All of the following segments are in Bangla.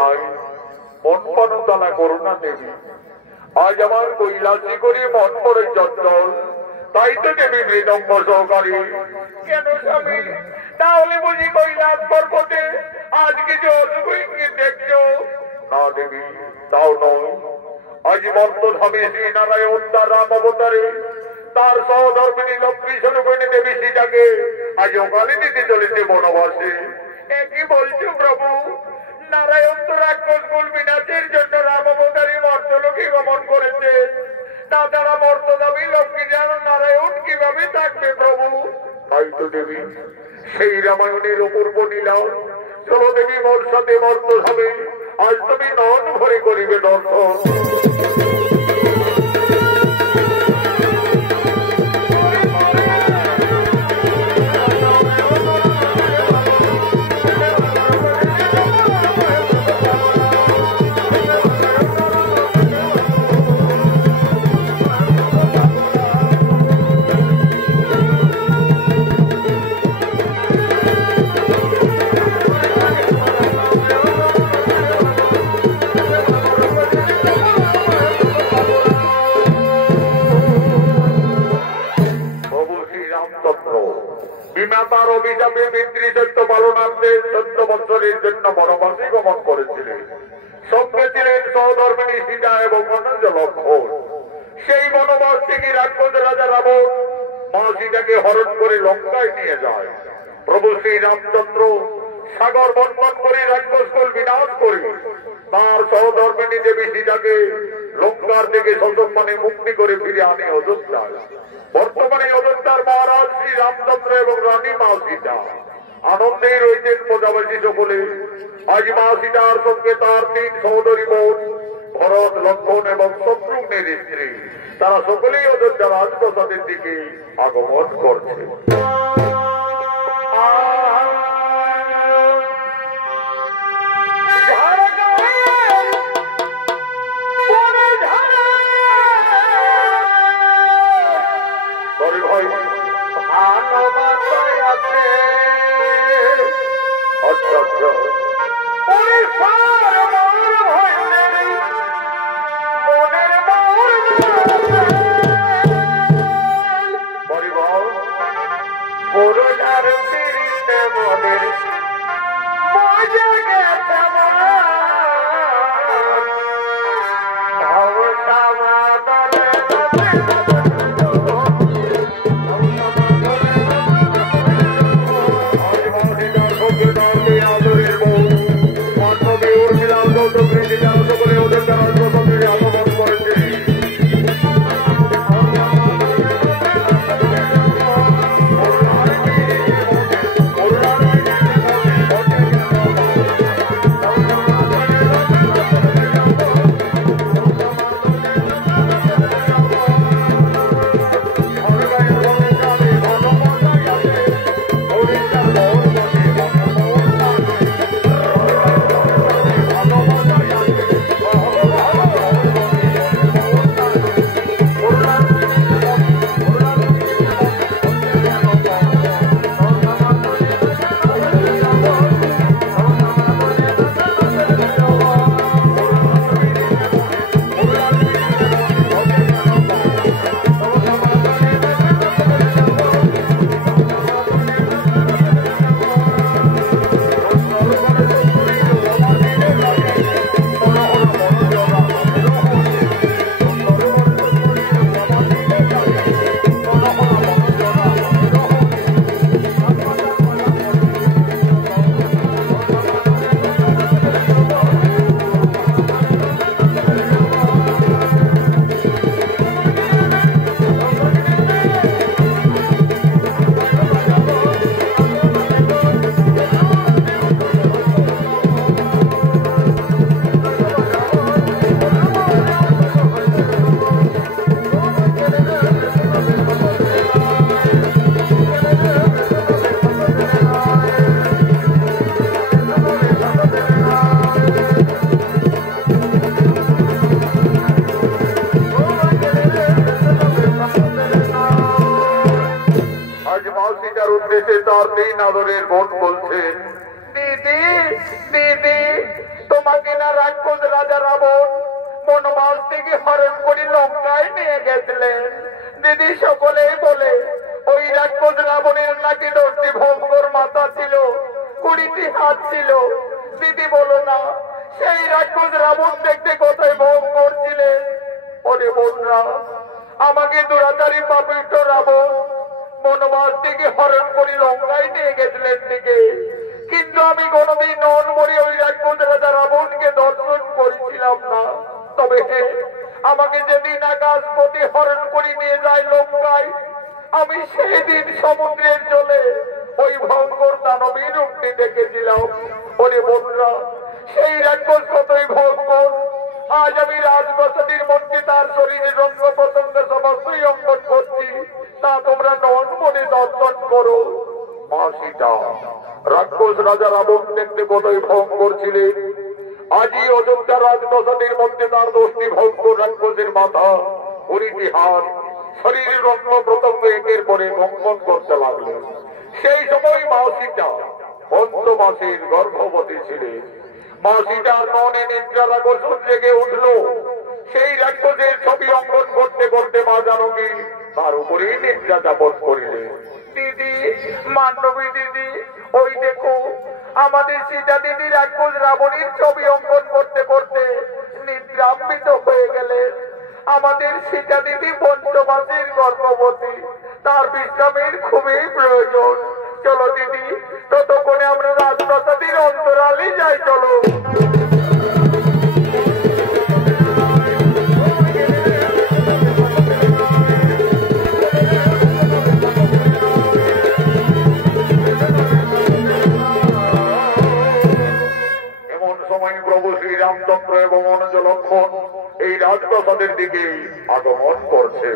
নাই, মন পানতলা করুণা দেবী। আজ আমার কৈলাসী করে মন পড়ে চঞ্চল, তাই তো দেবী বিলম্ব সহকারী। কেন স্বামী, তাহলে বুঝি কৈলাস পর্বতে আজ কিছু অশুভ ইঙ্গিত দেখছো? না দেবী, তাও নয়। আজ মর্তধামে শ্রী নারায়ণ তার রাম অবতারে তার সহধর্মিনী লক্ষ্মী স্বরূপিণী দেবী সীতাকে আজ ওখানে দিতে চলেছে বনবাসে। কি বলছো প্রভু? নারায়ণ তো রাক্ষস কুল বিনাশের জন্য রাম অবতারে মর্তলোকে গমন করেছে, তাছাড়া মর্তধামী লক্ষ্মী যেন নারায়ণ কিভাবে থাকবে প্রভু? তাই তো দেবী, সেই রামায়ণের অপূর্ব লীলা। চলো দেবী মোর সাথে মর্তধামে, আজ তুমি নয়ন ভরে করিবে দর্শন। বিমাতার অভিশাপে পিতৃ সত্য পালনার্থে 14 বছরের জন্য বনবাসে গমন করেছিলেন। সঙ্গে ছিলেন সহধর্মিণী সীতা এবং মনোজ লক্ষ্মণ। সেই বনবাস থেকে রাক্ষস রাজা রাবণ মা সীতাকে হরণ করে লঙ্কায় নিয়ে যায়। প্রভু শ্রী রামচন্দ্র সাগর বন্ধন করে রাক্ষসকুল বিনাশ করে তার সহধর্মিণী দেবী সীতাকে লঙ্কার থেকে সসম্মানে মুক্তি করে ফিরে আনে অযোধ্যায়। বর্তমানে অযোধ্যার মহারাজ শ্রী রামচন্দ্র এবং রানী মা সীতা আনন্দেই রয়েছেন প্রজাবাসী সকলে। আজ মা সীতার সঙ্গে তার 3 সহোদরী বোন ভরত, লক্ষ্মণ এবং শত্রুঘ্নের স্ত্রী, তারা সকলেই অযোধ্যা রাজপ্রাসাদের দিকে আগমন করছে। উদ্দেশ্যে তার 3 আদরের বোন বলছেন, দিদি দিদি তোমাকে কিনা রাক্ষস রাজা রাবণ বনবাস থেকে হরণ করে লঙ্কায় নিয়ে গেছিলেন। দিদি সকলেই বলে ওই রাক্ষস রাবণের নাকি 10টি ভয়ঙ্কর মাথা ছিল, 20টি হাত ছিল। দিদি বলো না সেই রাক্ষস রাবণ দেখতে কোথায় ভয়ঙ্কর ছিলেন? ওরে বোনরা, আমাকে দুরাচারী পাপিষ্ঠ রাবণ বনবাস থেকে হরণ করে লঙ্কায় নিয়ে গেছিলেন দিকে, কিন্তু আমি কোনোদিন নন মরে ওই রাক্ষস রাজা রাবণকে দর্শন করেছিলাম না। তবে আমাকে যেদিন আকাশপথে হরণ করে নিয়ে যায় লঙ্কায়, আমি সেই দিন সমুদ্রের জলে ওই ভয়ঙ্কর দানবীর রূপটি দেখেছিলাম। ওরে বন্ধুরা, সেই রাক্ষস কতই ভয়ঙ্কর। আজ আমি রাজপ্রাসাদের মধ্যে তার শরীরের অঙ্গ প্রত্যঙ্গ সমস্তই অঙ্কন করছি, তা তোমরা নন মনে দর্শন করো। মা সীতা, রাক্ষস রাজা রাবণ দেখতে কতই ভয়ঙ্কর ছিলেন। আজই অযোধ্যা রাজপ্রাসাদের মধ্যে তার 10টি ভয়ঙ্কর রাক্ষসের মাথা, 20টি হাত, শরীরের অঙ্গ প্রত্যঙ্গ একের পরে অঙ্কন করতে লাগলেন। সেই সময় মা সীতা 5 মাসের গর্ভবতী ছিলেন। মা সীতার মনে নিদ্রার আকর্ষণ জেগে উঠল। সেই রাক্ষসের ছবি অঙ্কন করতে করতে মা জানকী তার উপরেই নিদ্রা যাপন করিলেন। দিদি, মান্ডবী দিদি, ওই দেখো আমাদের সীতা দিদি রাক্ষস রাবণের ছবি অঙ্কন করতে করতে নিদ্রান্বিত হয়ে গেলেন। আমাদের সীতা দিদি 5 মাসের গর্ভবতী, তার বিশ্রামের খুবই প্রয়োজন। চলো দিদি, ততক্ষণে আমরা রাজপ্রাসাদের অন্তরালে যাই। চলো। এমন সময় প্রভু শ্রীরামচন্দ্র এবং অনুজ লক্ষণ এই রাজপ্রাসাদের দিকে আগমন করছে।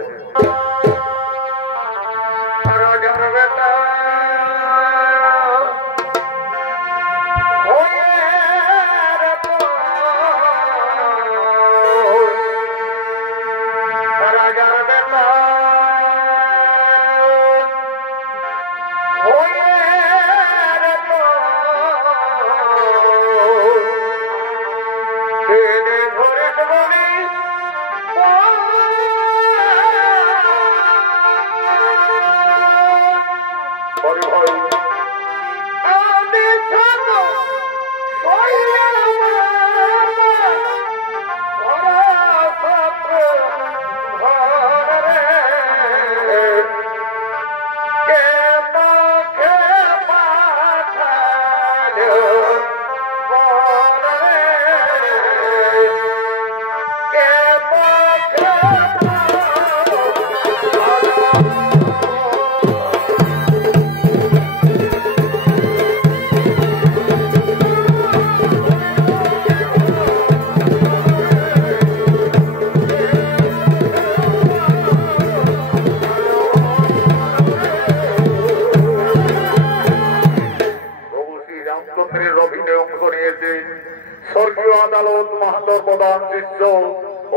স্বর্গীয় আদালত মাহাতোর প্রধান শিষ্য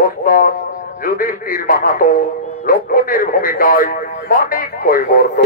ওস্তাদ যুধিষ্ঠির মাহাতো লক্ষণের ভূমিকায় মানিক কৈবর্ত।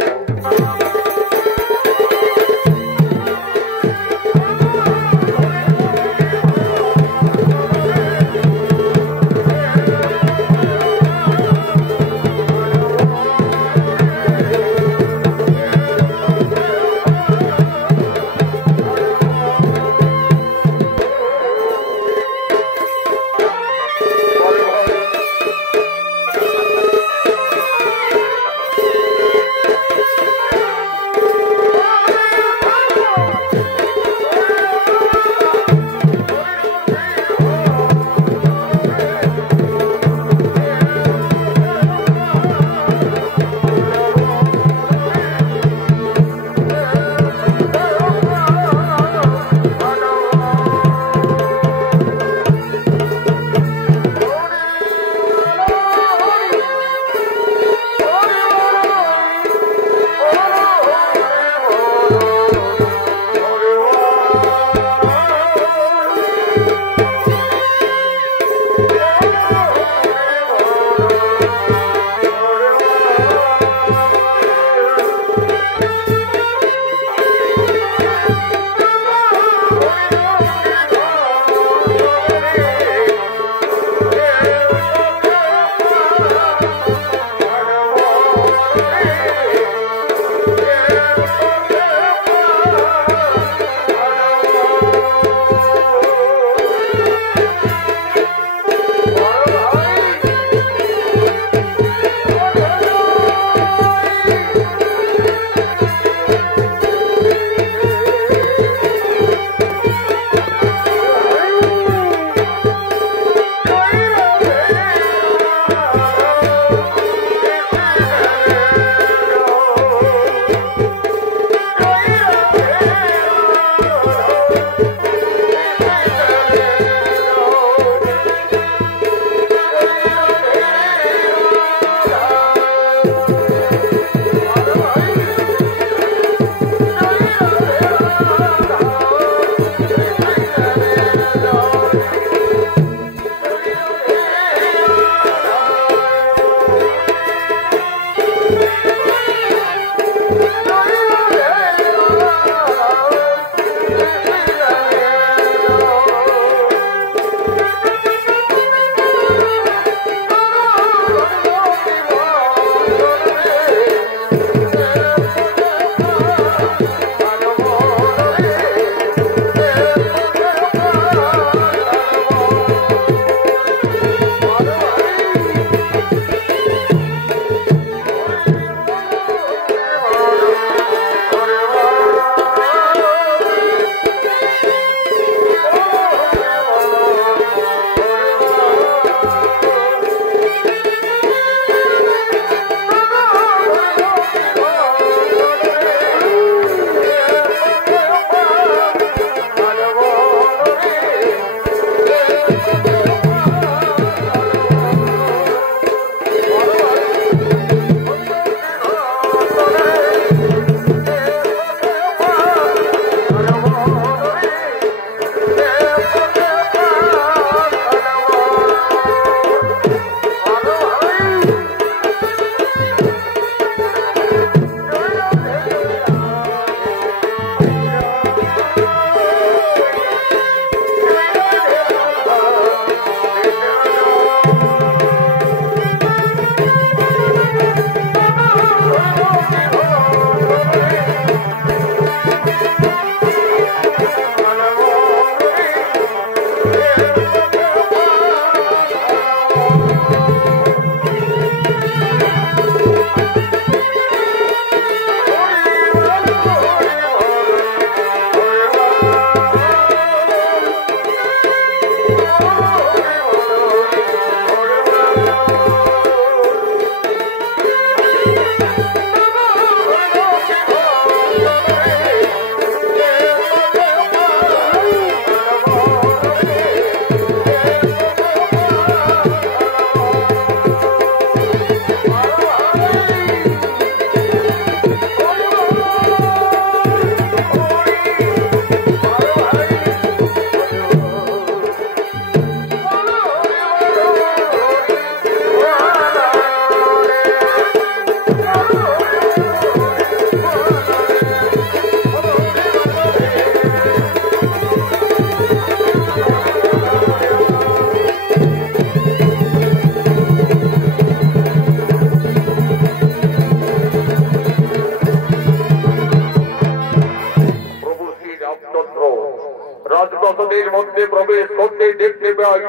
রাজপ্রাসাদের মধ্যে প্রবেশ করতে দেখতে পাই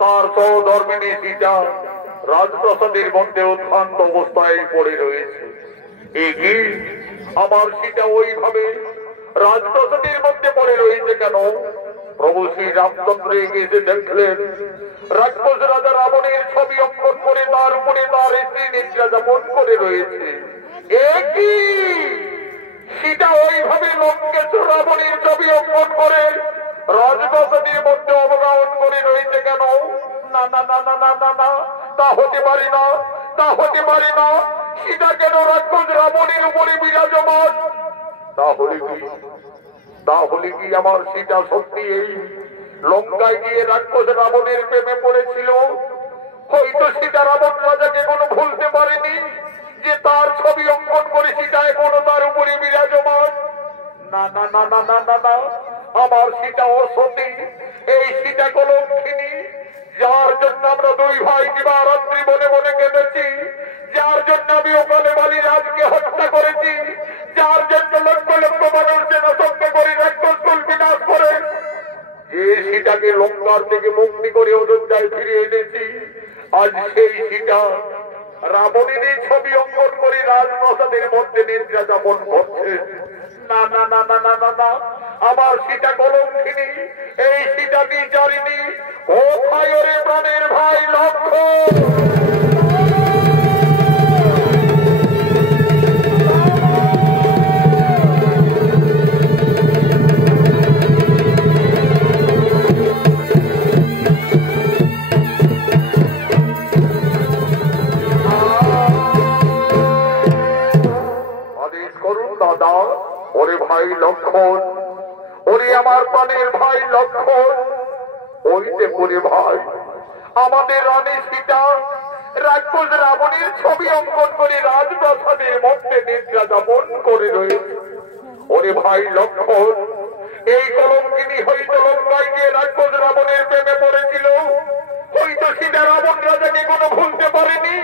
তার সহধর্মিণী সীতা রাজপ্রাসাদের মধ্যে উত্থান্ত অবস্থায় পড়ে রয়েছে। কি আমার সীতা ওইভাবে রাজপ্রাসাদের মধ্যে পড়ে রয়েছে কেন? প্রভু শ্রী রামচন্দ্র এসে দেখলেন রাক্ষস রাজা রাবণের ছবি অঙ্কন করে তার উপরে তার স্ত্রী নিদ্রা যাপন করে রয়েছে। কি সীতা ওইভাবে লঙ্কেশ্বর রাবণের ছবি অঙ্কন করে রাজপ্রাসাদের মধ্যে অবগাহন করে রয়েছে কেন? না না না না না না না, তা হতে পারে না, তা হতে পারে না। সীতা কেন রাক্ষস রাবণের উপরে বিরাজমান? তাহলে কি আমার সীতা সত্যি এই লঙ্কায় গিয়ে রাক্ষস রাবণের প্রেমে পড়েছিল? হয়তো সীতা রাবণ রাজাকে কোনো ভুলতে পারেনি যে তার ছবি অঙ্কন করে সীতা এখনো তার উপরে বিরাজমান। না না না না না না না, আমার সীতা অসতী, এই সীতা কলঙ্কিনী, যার জন্য আমরা দুই ভাই দিবারাত্রি বনে বনে কেঁদেছি, যার জন্য আমি ওখানে বালিরাজকে হত্যা করেছি, যার জন্য লক্ষ লক্ষ মানুষ জনসংখ্যা করে রাক্ষসকুল বিনাশ করে যে সীতাকে লঙ্কার থেকে মুক্তি করে অযোধ্যায় ফিরিয়ে এনেছি, আজ সেই সীতা রাবণের ছবি অঙ্কন করে রাজপ্রাসাদের মধ্যে নিদ্রা যাপন করছে। না না না না না না না, আমার সীতা কলঙ্কিনী, এই সীতা বিচারিণী। ও ভাই, ওরে প্রাণের ভাই লক্ষ্মণ, দাদা। ওরে ভাই লক্ষ্মণ, ওরে আমার প্রাণের ভাই লক্ষ্মণ, ওই দেখুরে ভাই আমাদের রানী সীতা রাক্ষস রাবণের ছবি অঙ্কন করে রাজপ্রাসাদের মধ্যে নিদ্রা যাপন করে রয়েছে। ওরে ভাই লক্ষ্মণ, এই কলঙ্কিনী হয়তো লঙ্কায় গিয়ে রাক্ষস রাবণের প্রেমে পড়েছিল, হয়তো সীতা রাবণ রাজাকে কোনো ভুলতে পারেনি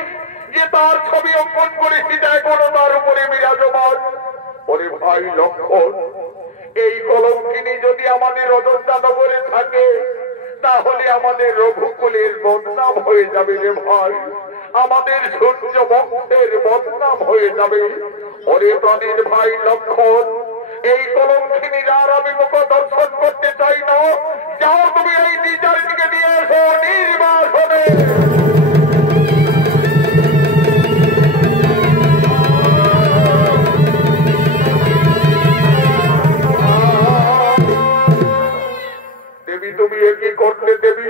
যে তার ছবি অঙ্কন করে সীতা এখনো তার উপরে বিরাজমান। ওরে ভাই লক্ষ্মণ, এই কলঙ্কিনী যদি আমাদের অযোধ্যা নগরে থাকে, তাহলে আমাদের রঘুকুলের বদনাম হয়ে যাবে রে ভাই, আমাদের সূর্য বংশের বদনাম হয়ে যাবে। ওরে প্রাণের ভাই লক্ষ্মণ, এই কলঙ্কিনীর আর আমি মুখ দর্শন করতে চাই না। যাও তুমি এই বিচারটিকে নিয়ে এসো নির্বাসনে। দেবী, তুমি একই করলে দেবী,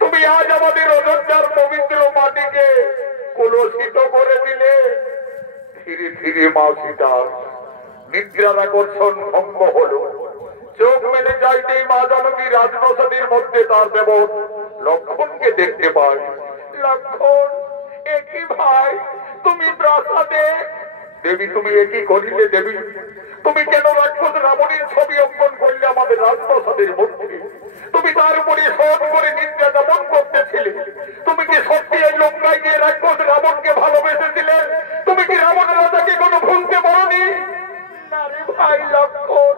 তুমি আজ আমাদের অযোধ্যার পবিত্র মাটিকে কলুষিত করে দিলে। ধীরে ধীরে মা সীতার নিদ্রার আকর্ষণ ভঙ্গ হলো। চোখ মেলে যাইতেই মা জানকী রাজপ্রাসাদের মধ্যে তার দেবর লক্ষ্মণকে দেখতে পায়। লক্ষ্মণ, একই ভাই তুমি প্রাসাদে? দেবী, তুমি একই করিলে দেবী? তুমি কেন রাক্ষস রাবণের ছবি অঙ্কন করলে আমাদের রাজপ্রাসাদের মধ্যে? তুমি তার উপরে সহজ করে নিদ্রা যাপন করতেছিলে। তুমি কি সত্যি এই লঙ্কায় গিয়ে রাক্ষস রাবণকে ভালোবেসেছিলে? তুমি কি রাবণ রাজাকে কোনো ভুলতে পারোনি? না রে ভাই লক্ষ্মণ,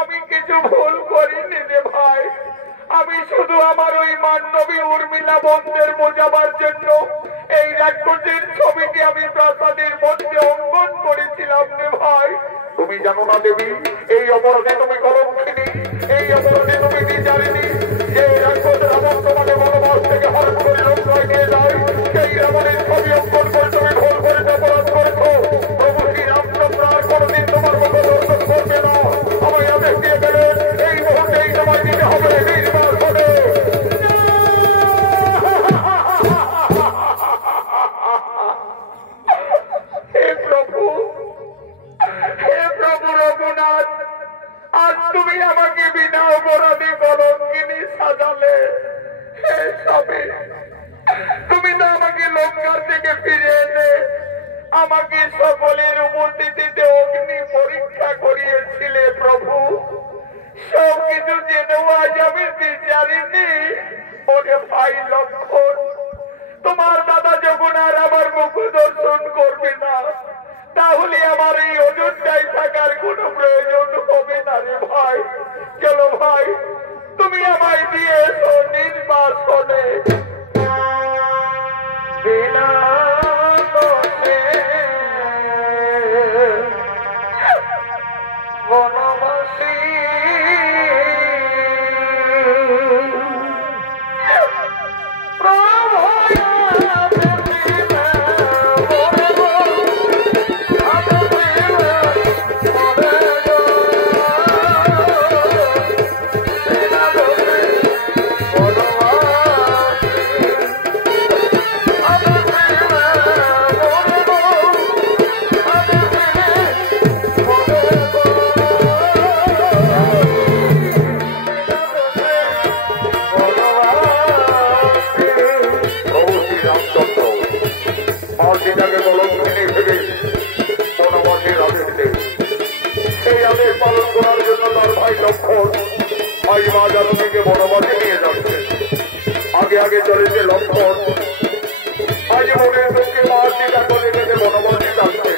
আমি কিছু ভুল করিনি রে ভাই, আমি শুধু আমার ওই মান্ডবী উর্মিলা বন্ধের বোঝাবার জন্য এই রাক্ষসের ছবিটি আমি প্রাসাদের মধ্যে অঙ্কন করেছিলাম রে ভাই। তুমি জানো না দেবী, এই অপরাধে তুমি কলঙ্কিনী, এই অপরাধে তুমি বিচারিনি। যে রাক্ষস রাবণ তোমাকে বনবাস থেকে হরণ করে লঙ্কায় নিয়ে যায়, সেই রাবণের ছবি অঙ্কন করে তুমি ভুল করে অপরাধ করেছো। প্রভু শ্রী রামচন্দ্র আর কোনদিন তোমার মুখ দর্শন করবে না। আমায় আদেশ দিয়ে গেলেন এই মুহূর্তেই তোমায় দিতে হবে নির্বাসনে। হে প্রভু, হে প্রভু রঘুনাথ, আজ তুমি আমাকে বিনা অপরাধী কলঙ্কিনী সাজালে। হে স্বামী, তুমি তো আমাকে লঙ্কার থেকে ফিরে এনে আমাকে সকলের উপস্থিতিতে অগ্নি পরীক্ষা করিয়েছিলে প্রভু। সবকিছু জেনেও আজ আমি বিচারিনি। ওরে ভাই লক্ষণ, তোমার দাদা যখন আর আমার মুখ দর্শন করবে না, তাহলে আমার এই অযোধ্যায় থাকার কোনো প্রয়োজন হবে না রে ভাই। চলো ভাই, তুমি আমায় দিয়ে এসো নির্বাসনে। বিনা বনবাসী বনবাসে নিয়ে যাচ্ছে। আগে আগে চলেছে লক্ষণ। আজ মনের দুঃখে মা সীতা করে গেছে বনবাসে যাচ্ছে।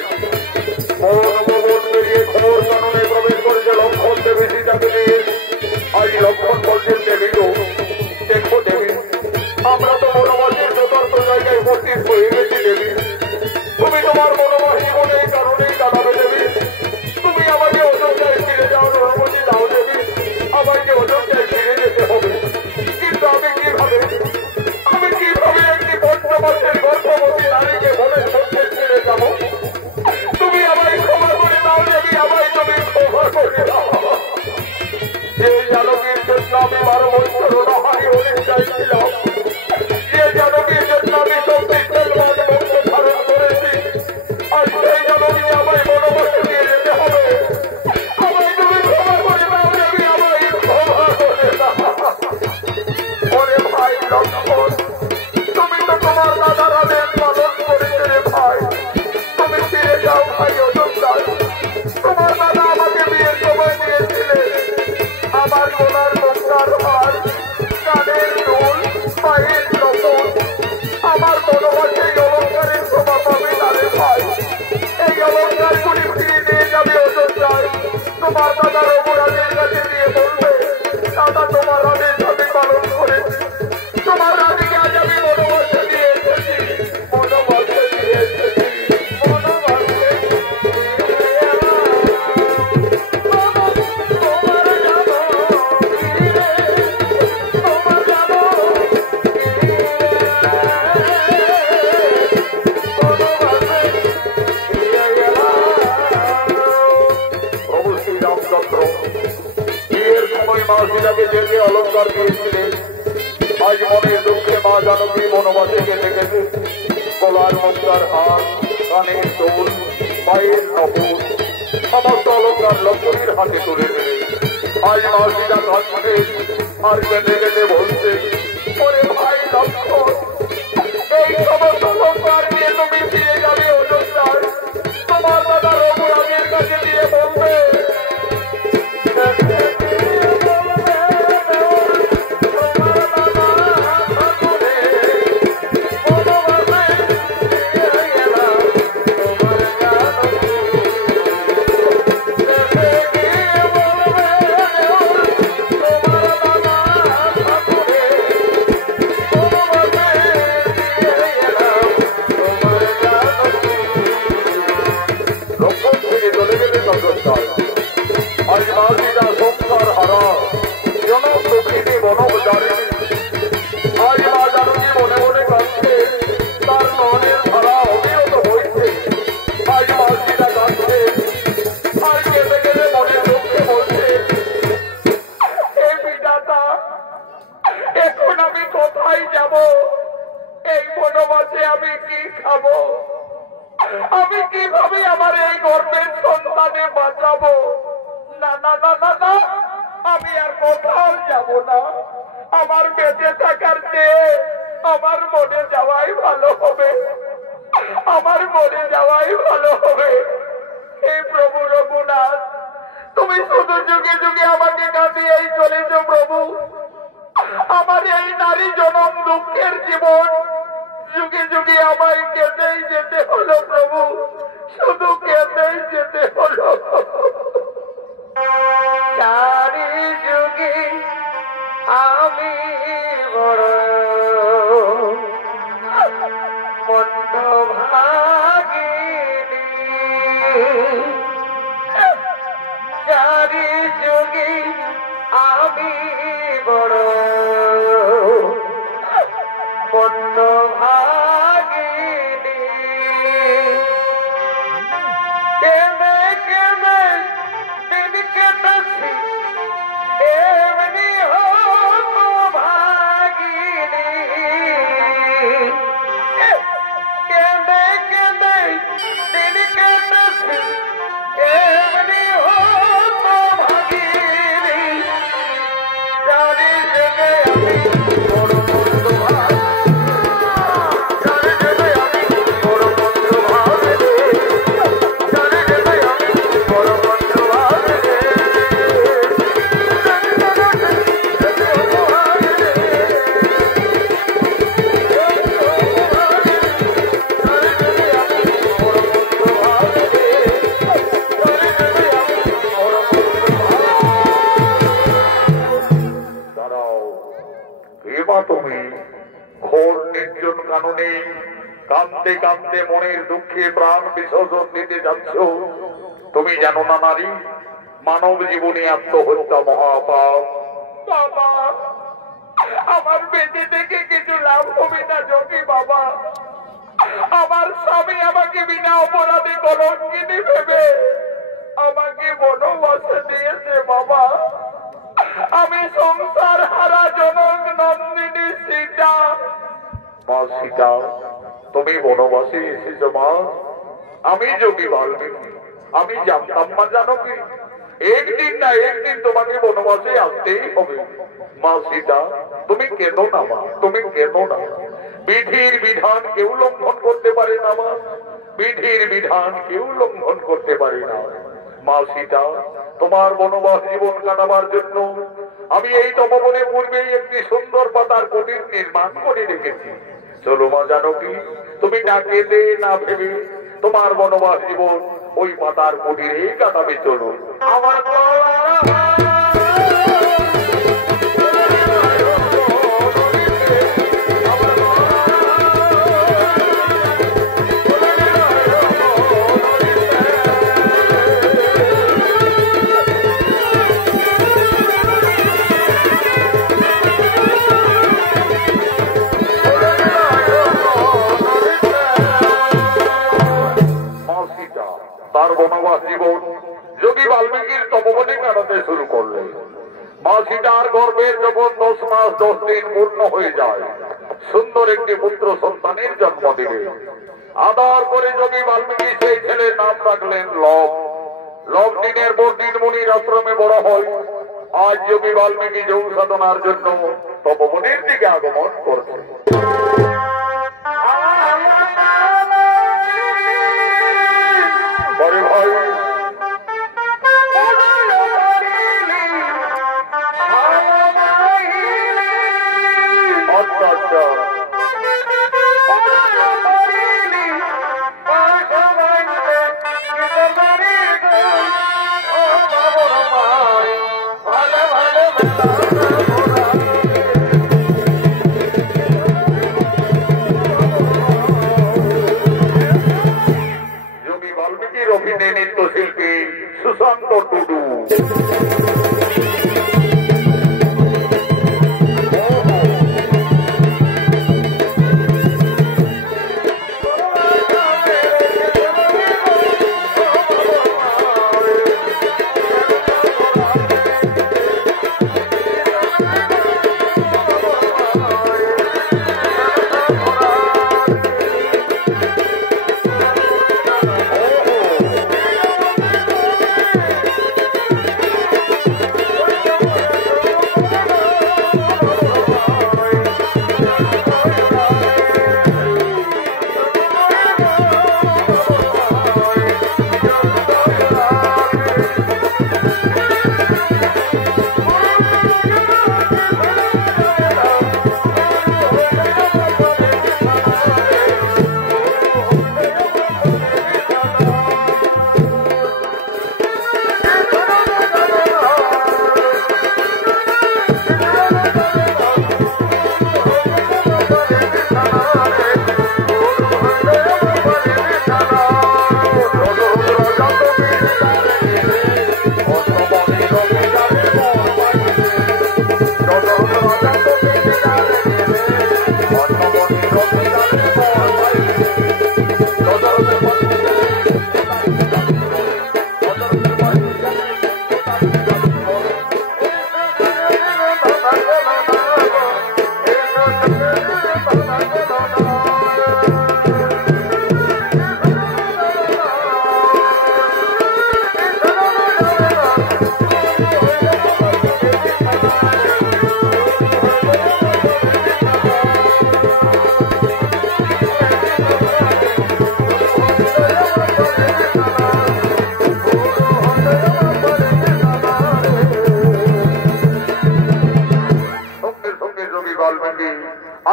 বন পেরিয়ে খবর কাননে প্রবেশ করেছে লক্ষণ দেবী সীতাকে নিয়ে। আজ লক্ষণ বলছেন দেবী গো, দেখো দেবী, আমরা তো বনবাসের যথার্থ জায়গায় উপস্থিত হয়ে গেছি দেবী। তুমি তোমার বনবাসী বলে এই কারণেই দাঁড়াবে দেবী। তুমি আমাকে অযোধ্যায় ফিরে যাওয়ার অনুমতি দাও দেবী। আমাকে অযোধ্যায় ফিরে যেতে হবে, কিন্তু আমি কিভাবে একটি পঞ্চমাসের গর্ভবতী নারীকে বনের মধ্যে ছেড়ে যাব? তুমি আমায় ক্ষমা করে দাও দেবী, আমায় তুমি ক্ষমা করে দাও। যে জানবীর জন্য আমি 12 বছর অনাহারি হয়ে চাইছিলাম, যে জানবীর জন্য আমি শক্তিশাল বংশ ধারণ করেছি, আজ সেই জানবী আমায় বনবাসে নিয়ে যেতে হবে। আমায় তুমি ক্ষমা করে দাও দেবী, আমায় ক্ষমা করে দাও। ওরে ভাই লক্ষণ, তুমি তো তোমার দাদার আদেশ পালন করেছে রে ভাই। তুমি ফিরে যাও ভাই অযোধ্যায়। তোমার দাদা আমাকে বিয়ের সময় দিয়েছিলেন আমার গলার মঙ্গার হার, কানের দুল, পায়ের লবণ। আমার বনবাসে এই অলঙ্কারের শোভা পাবে না রে ভাই। এই অলঙ্কার গুলি ফিরে নিয়ে যাবে অযোধ্যায়। তোমার দাদা রঘুরাজের কাছে দিয়ে বলবে, দাদা তোমার আদেশ আমি পালন করেছি। তোমার রানীকে আজ আমি বনবাসে নিয়ে এসেছি, বনবাসে নিয়ে এসেছি, বনবাসে যে অলঙ্কার দিয়েছিলেন, আজ মনের দুঃখে মা জানকী বনবাসে গেছে গেছে। গলার মঙ্গার হার, কানের দুল, পায়ের নপুর, সমস্ত অলঙ্কার লক্ষ্মীর হাতে তুলে দেবে। আজ মা সীতা কাঁদছে আর কেঁদে কেঁদে বলছে, ওরে ভাই লক্ষণ, এই সমস্ত অলঙ্কার নিয়ে তুমি ফিরে যাবে অযোধ্যায়। তোমার দাদা রঘুরাজের কাছে দিয়ে বলবে, এখন আমি কোথায় যাব? এই বনবাসে আমি কি খাবো? আমি কিভাবে আমার এই গর্ভের সন্তানে বাঁচাবো? না না না না না, আমি আর কোথাও যাব না। আমার বেঁচে থাকার চেয়ে আমার মরে যাওয়াই ভালো হবে। আমার মরে যাওয়াই ভালো হবে। হে প্রভু রঘুনাথ, তুমি শুধু যুগে যুগে আমাকে কাঁদিয়েই চলেছ প্রভু। আমার এই নারী জনম দুঃখের জীবন যুগে যুগে আমায় কেঁদেই যেতে হলো প্রভু, শুধু কেঁদেই যেতে হলো। চারি যুগে আমি বড় মন্দ ভাগিনী, চারি যুগে আমি বড় মন্দ ভাগিনী। কেনে কেনে দিন কেটেছি এমনি হত ভাগিনী। কেনে কেনে দিন কেটেছি এমনি হত ভাগিনী। জানি জেগে আমি বড় মন্দ ভাগিনী, জানি জেগে আমি বড় মন্দ ভাগিনী, জানি জেগে আমি বড় মন্দ ভাগিনী। তুমি ঘোর নির্জন কাননে কাঁদতে কাঁদতে মনের দুঃখে প্রাণ বিসর্জন দিতে যাচ্ছ। তুমি জানো না নারী, মানব জীবনে আত্মহত্যা মহাপাপ। বাবা, আমার বেঁচে থেকে কিছু লাভ হবে না যোগী বাবা। আমার স্বামী আমাকে বিনা অপরাধে কলঙ্কিনী ভেবে আমাকে বনবাসে দিয়েছে বাবা। আমি সংসার হারা জনক নন্দিনী সীতা। মা সীতা, তুমি বনবাসে এসেছ মা? আমি যোগী বাল্মীকি, আমি জানতাম না জানো কি? একদিন না একদিন তোমাকে বনবাসে আসতেই হবে। মা সীতা, তুমি কেঁদো না মা, তুমি কেঁদো না। বিধির বিধান কেউ লঙ্ঘন করতে পারে না মা, বিধির বিধান কেউ লঙ্ঘন করতে পারে না। মা সীতা, তোমার বনবাস জীবন কাটাবার জন্য আমি এই তপবনে পূর্বেই একটি সুন্দর পাতার কুটির নির্মাণ করে রেখেছি। চলো মা জানকী, তুমি না কেঁদে না ভেবে তোমার বনবাস জীবন ওই পাতার কুটিরে কাটাবে। চলো আমার তার বনবাস জীবন যোগী বাল্মীকির তপবনে কাটাতে শুরু করলেন। মা সীতার গর্ভের যখন 10 মাস 10 দিন পূর্ণ হয়ে যায়, সুন্দর একটি পুত্র সন্তানের জন্ম দিলেন। আদর করে যোগী বাল্মীকি সেই ছেলের নাম রাখলেন লব। লব দিনের পর দিন মুনির আশ্রমে বড় হয়। আজ যোগী বাল্মীকি যোগ সাধনার জন্য তপবনের দিকে আগমন করছে।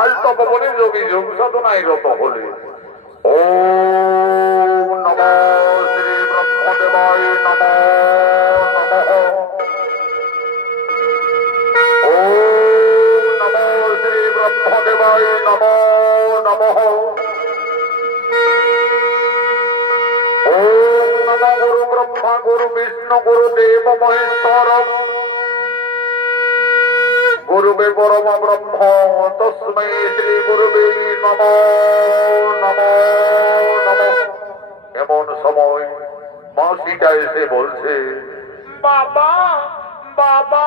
আজ তপবনে যোগী যোগ সাধনায় রত হলে ওম নমো শ্রী ব্রহ্মদেবায় নমো নমঃ। ওম নমো শ্রী ব্রহ্মদেবায় নমো নমঃ। ওম নমো গুরু ব্রহ্মা গুরু বিষ্ণু গুরু দেব মহেশ্বর গুরুবে পরম ব্রহ্ম তস্मै শ্রী গুরুবে নমো নমো নমঃ। এমন সময় মাসিটা এসে বলছে, বাবা বাবা।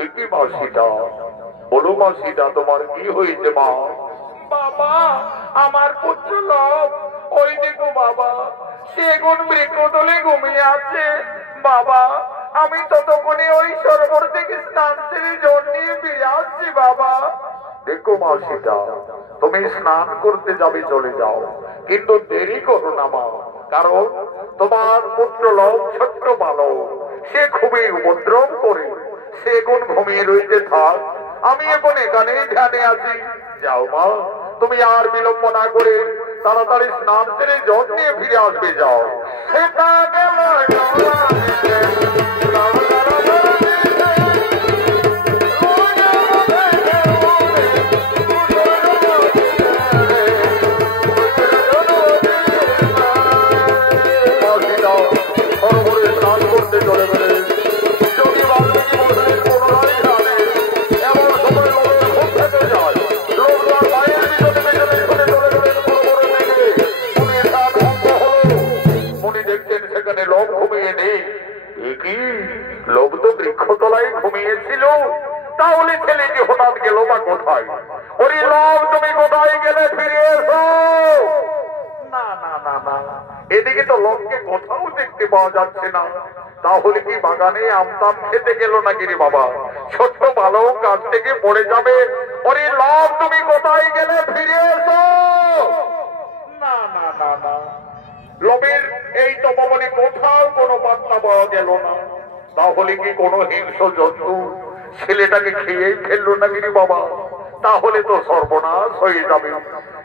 এ কি মাসিটা? বলো মাসিটা, তোমার কি হয়েছে মা? বাবা, আমার পুত্র লোভ, ওই দেখো বাবা, সে কোন বৃক্ষতলে ঘুমিয়ে আছে। বাবা, আমি ততক্ষণে ওই সরোবর থেকে স্নান সেরে জল নিয়ে ফিরে আসছি বাবা। দেখো মাসিটা, তুমি স্নান করতে যাবে চলে যাও, কিন্তু দেরি করো না মা, কারণ তোমার পুত্র লোভ ছোট্ট বালক, সে খুবই উপদ্রব করে। সে কোন ঘুমিয়ে রয়েছে, থাক, আমি এখন এখানে ধ্যানে আছি। যাও মা, তুমি আর বিলম্ব না করে তাড়াতাড়ি স্নান সেরে জল নিয়ে ফিরে আসবে, যাও। সেটা গেল স্নান করতে চলে গেলে লোভ তো বৃক্ষতলায় ঘুমিয়েছিল, তাহলে ছেলেটি হঠাৎ গেল বা কোথায়? ওরে লোভ, তুমি কোথায় গেলে? ফিরে এসো। না না না না, এদিকে তো লোককে কোথাও দেখতে পাওয়া যাচ্ছে না। তাহলে কি বাগানে আমতাম খেতে গেল নাকি রে বাবা? ছোট্ট বালক গাছ থেকে পড়ে যাবে। ওরে লোভ, তুমি কোথায় গেলে? ফিরে এসো। না না না না, লোভের এই তপবনে কোথাও কোনো বার্তা পাওয়া গেল না। তাহলে কি কোনো হিংস্র জন্তু ছেলেটাকে খেয়েই ফেললো নাকি রে বাবা? তাহলে তো সর্বনাশ হয়ে যাবে।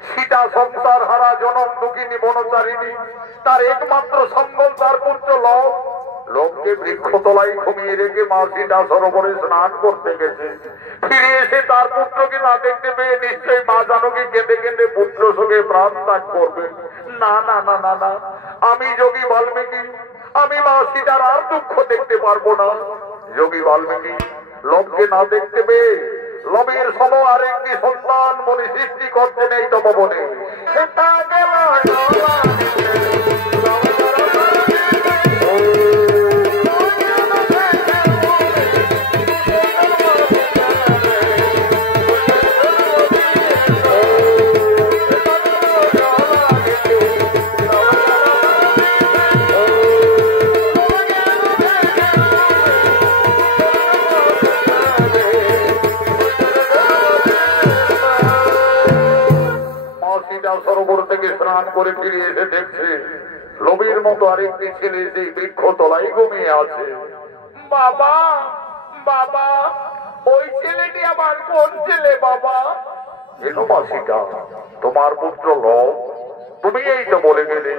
সীতা সংসার হারা জনম দুঃখিনী বনচারিণী, তার একমাত্র সম্বল তার পুত্র লোভ। লোককে বৃক্ষতলায় ঘুমিয়ে রেখে মা সীতা সরোবরে স্নান করতে গেছে। ফিরে এসে তার পুত্রকে না দেখতে পেয়ে নিশ্চয়ই মা জানকী কেঁদে কেঁদে পুত্র শোকে প্রাণ ত্যাগ করবে। না না না না না, আমি যোগী বাল্মীকি, আমি মা সীতার আর দুঃখ দেখতে পারবো না। যোগী বাল্মীকি লোভকে না দেখতে পেয়ে লোভের সম আরেকটি সন্তান মনে সৃষ্টি করছেন এই তপবনে। সেটা গেল সরোবর থেকে স্নান করে ফিরে এসে দেখছে লোভের মতো আরেকটি ছেলে সেই বৃক্ষ তলায় ঘুমিয়ে আছে। বাবা বাবা, ওই ছেলেটি আমার কোন ছেলে বাবা? কেন মাসিটা, তোমার পুত্র লোভ। তুমি এই তো বলে গেলে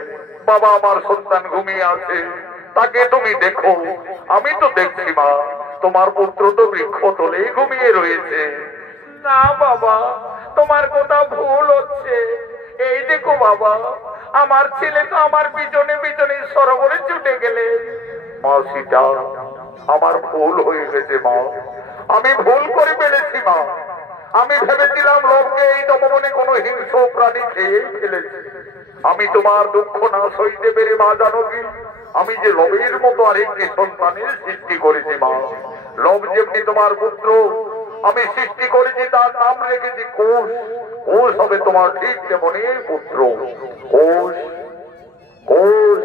বাবা আমার সন্তান ঘুমিয়ে আছে, তাকে তুমি দেখো। আমি তো দেখছি মা, তোমার পুত্র তো বৃক্ষ তলেই ঘুমিয়ে রয়েছে। না বাবা, তোমার কথা ভুল হচ্ছে। এই দেখো বাবা, আমার ছেলে তো আমার পিছনে পিছনে সরোবরে ছুটে গেলে। মা সীতা, আমার ভুল হয়ে গেছে মা, আমি ভুল করে ফেলেছি মা। আমি ভেবেছিলাম লোককে এই তপবনে কোনো হিংস্র প্রাণী খেয়েই ফেলেছে। আমি তোমার দুঃখ না সইতে পেরে মা জানকী, আমি যে লোভের মতো আরেকটি সন্তানের সৃষ্টি করেছি মা। লোভ যেমনি তোমার পুত্র, আমি সৃষ্টি করেছি, তার নাম রেখেছি কোষ। কোষ হবে তোমার ঠিক তেমনি পুত্র। কোষ কোষ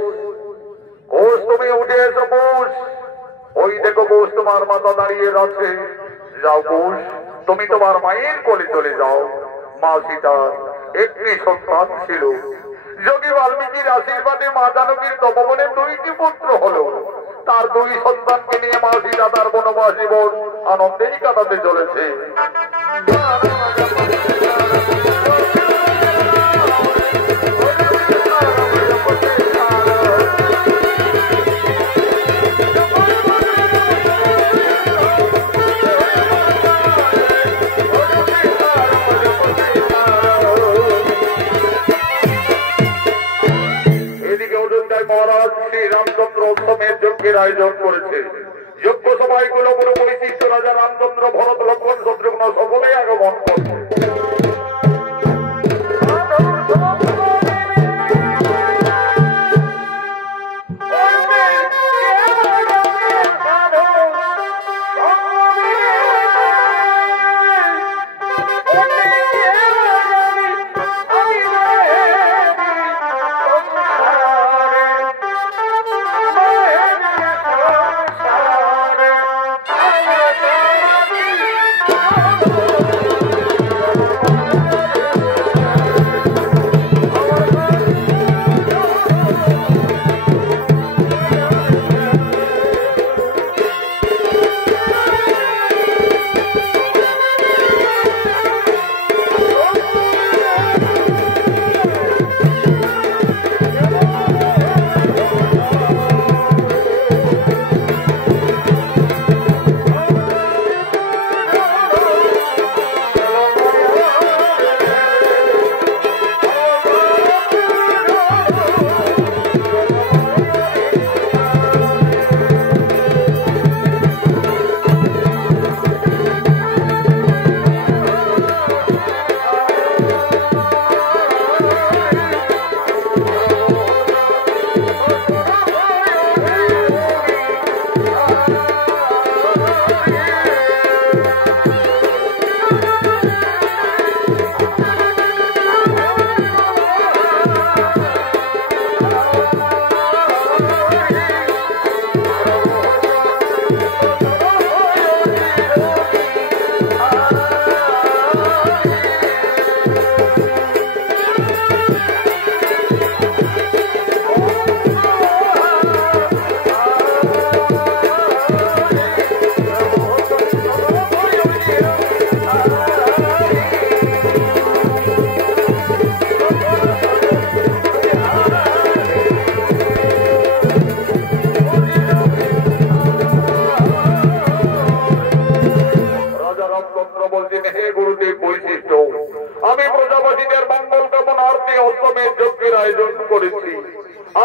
কোষ, তুমি উঠে এসো কোষ। ওই দেখো কোষ, তোমার মাথা দাঁড়িয়ে আছে। যাও কোষ, তুমি তোমার মায়ের কোলে চলে যাও। মা সীতার একটি সন্তান ছিল। যোগী বাল্মীকির আশীর্বাদে মা জানকীর তপবনে 2টি পুত্র হলো। তার 2 সন্তানকে নিয়ে মা সীতা তার বনবাস জীবন আনন্দেই কাটাতে চলেছে। আয়োজন করেছে। যোগ্য সবাই কুলগুরু বৈশিষ্ট্য রাজা রামচন্দ্র ভরত লক্ষ্মণ শত্রুঘ্ন সকলেই আগমন করছে।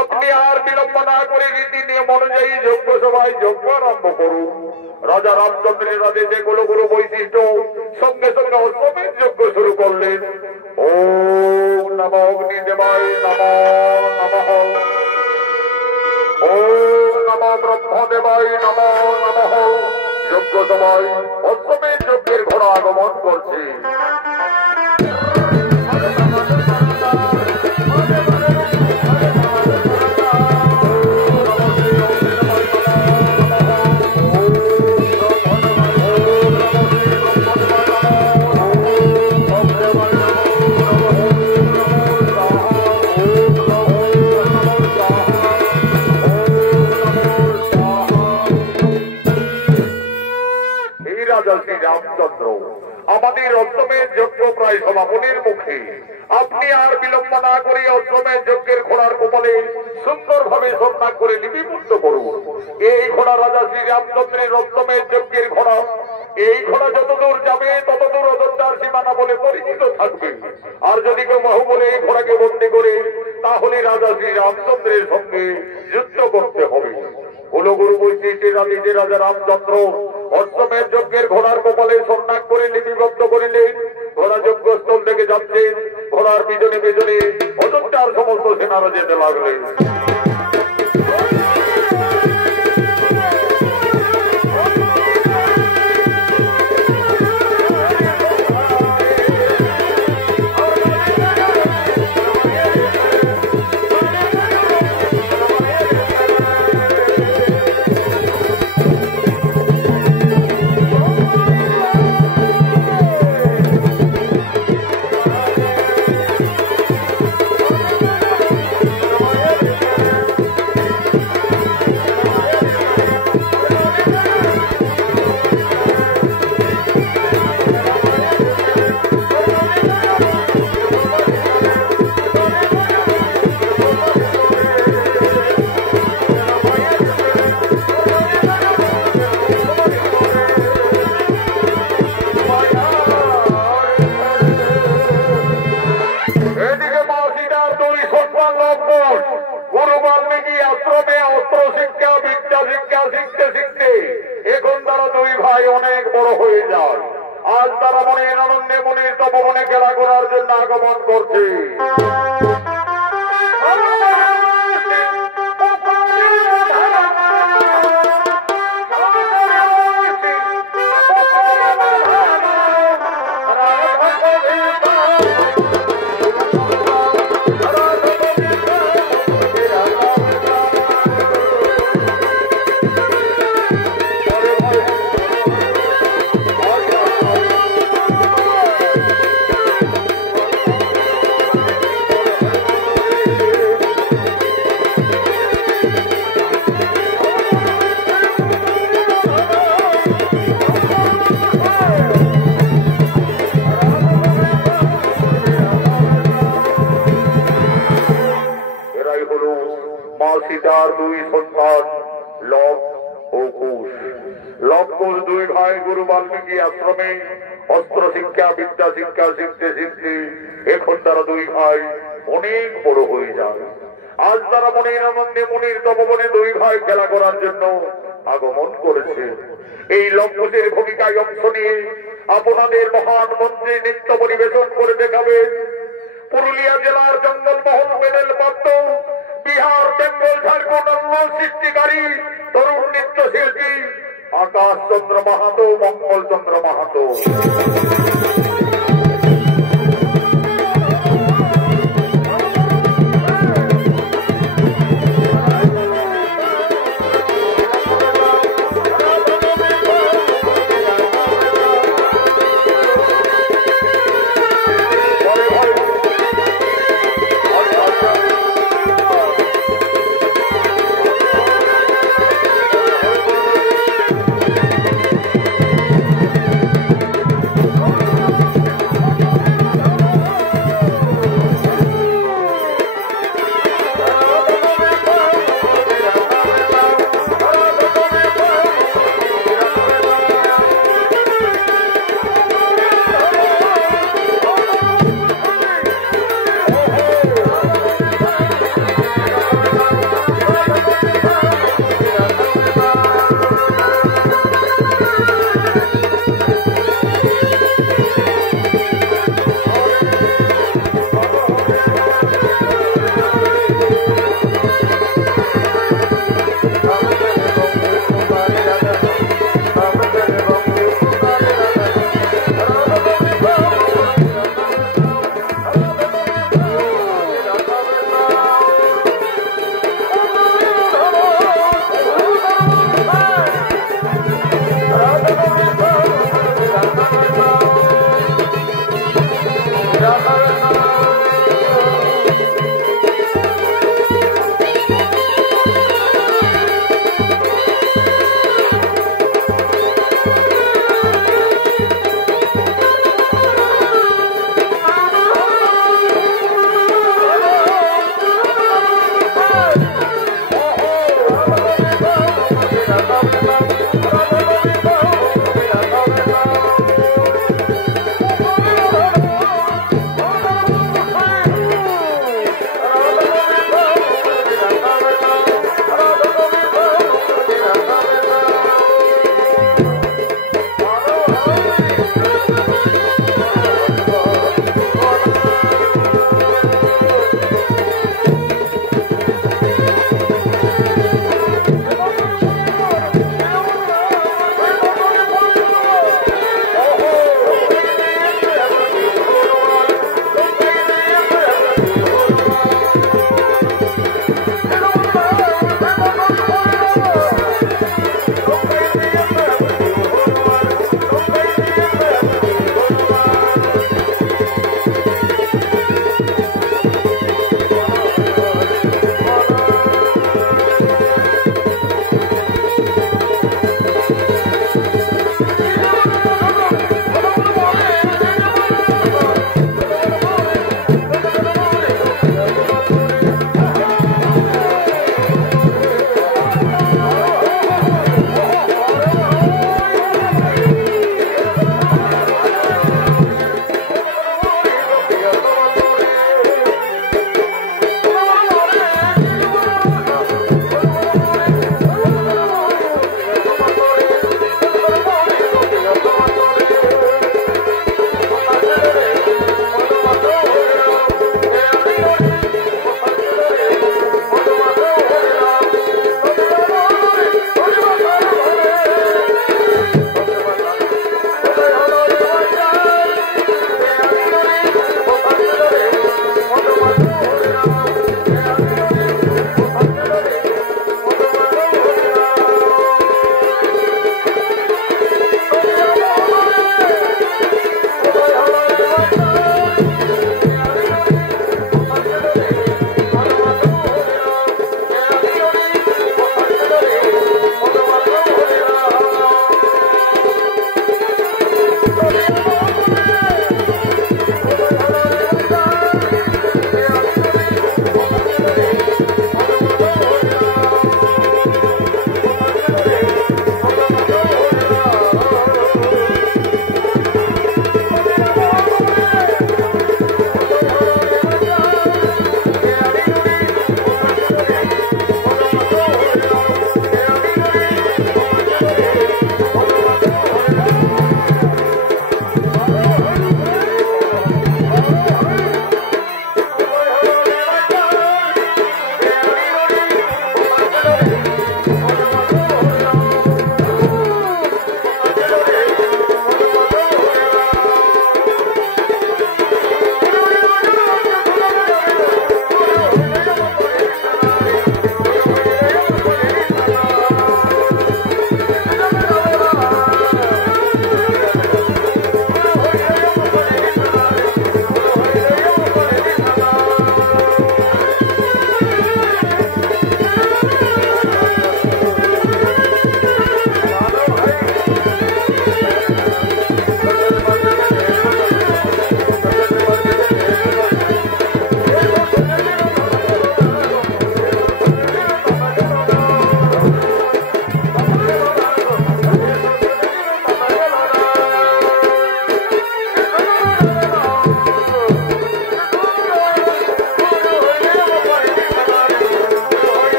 আপনি আর বিলম্ব না করে রীতি নিয়ম অনুযায়ী যজ্ঞ সভায় যজ্ঞ আরম্ভ করুন। রাজা রামচন্দ্রের আদেশে কুলগুরু বৈশিষ্ট্য সঙ্গে সঙ্গে অশ্বমেধ যজ্ঞ শুরু করলেন। ওম নমো অগ্নিদেবায় নমো নমঃ, ওম নমো ব্রহ্মদেবায় নমো নমঃ। যজ্ঞ সভায় অশ্বমেধ যজ্ঞের ঘোড়া আগমন করছে। রামচন্দ্র আমাদের অশ্বমেধ যজ্ঞ প্রায় সমাপনের মুখে। আপনি আর বিলম্ব না করে অশ্বমেধ যজ্ঞের ঘোড়ার কপালে সুন্দর ভাবে সন্ধান করে লিপিবদ্ধ করুন। এই ঘোড়া রাজা শ্রী রামচন্দ্রের অশ্বমেধ যজ্ঞের ঘোড়া। এই ঘোড়া যতদূর যাবে ততদূর অযোধ্যার সীমানা বলে পরিচিত থাকবে। আর যদি কেউ বাহুবলে এই ঘোড়াকে বন্দী করে তাহলে রাজা শ্রী রামচন্দ্রের সঙ্গে যুদ্ধ করতে হবে। কুলগুরু বৈশিষ্ট্যের আদেশে রাজা রামচন্দ্র অশ্বমেধ যজ্ঞের ঘোড়ার কপালে সন্ধান করে লিপিবদ্ধ করিলেন। ঘোড়া যজ্ঞস্থল থেকে যাচ্ছে, ঘোড়ার পিছনে পিছনে অযোধ্যার সমস্ত সেনারা যেতে লাগলেন। गुरु वाल्मीकि आश्रमे अस्त्र शिक्षा विद्या शिक्षा তপবনে খেলা করার জন্য আগমন করছে। সীতার দুই সন্তান লব ও কুশ। লব কুশ দুই ভাই গুরু বাল্মীকি আশ্রমে অস্ত্র শিক্ষা বিদ্যা শিক্ষা শিখতে শিখতে এখন তারা দুই ভাই অনেক বড় হয়ে যায়। আজ তারা মনের আনন্দে মনির তপবনে দুই ভাই খেলা করার জন্য আগমন করেছে। এই লব কুশের ভূমিকায় অংশ নিয়ে আপনাদের মহান মন্ত্রী নৃত্য পরিবেশন করে দেখাবেন পুরুলিয়া জেলার জঙ্গলমহল মেডেল প্রাপ্ত বিহার বেঙ্গল ঝাড়খণ্ড সৃষ্টিকারী তরুণ নৃত্যশিল্পী আকাশ চন্দ্র মাহাতো, মঙ্গল চন্দ্র মাহাতো। Oh,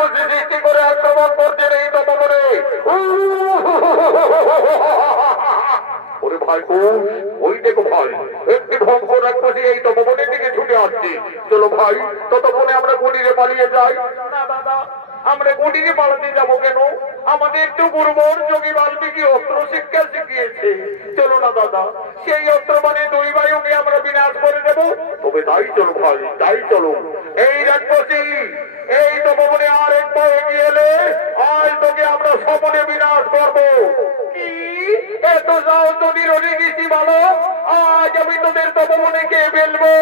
রাক্ষসী সৃষ্টি করে আক্রমণ করছেন এই তপবনে। ওরে ভাই ওই দেখো ভাই, একটি ভঙ্গ রাক্ষসী এই তপবনের দিকে ছুটে আসছে। চলো ভাই, ততক্ষণে আমরা কুটিরে পালিয়ে যাই। না দাদা, আমরা কুটিরে পালাতে যাবো কেন? আমাদের তো গুরুবর যোগী বাল্মীকি অস্ত্র শিক্ষা শিখিয়েছে। চলো না দাদা, সেই অস্ত্র মানে দুই ভাইকে আমরা বিনাশ করে দেবো। তবে তাই চলো ভাই, তাই চলো। এই রাক্ষসী এই তপবনে আর এক পা এগিয়ে এলে আজ তোকে আমরা সপনে বিনাশ করবো। কি এত যাও যদি রোজে গেছি ভালো, আজ আমি তোদের তপবনে কে ফেলবো।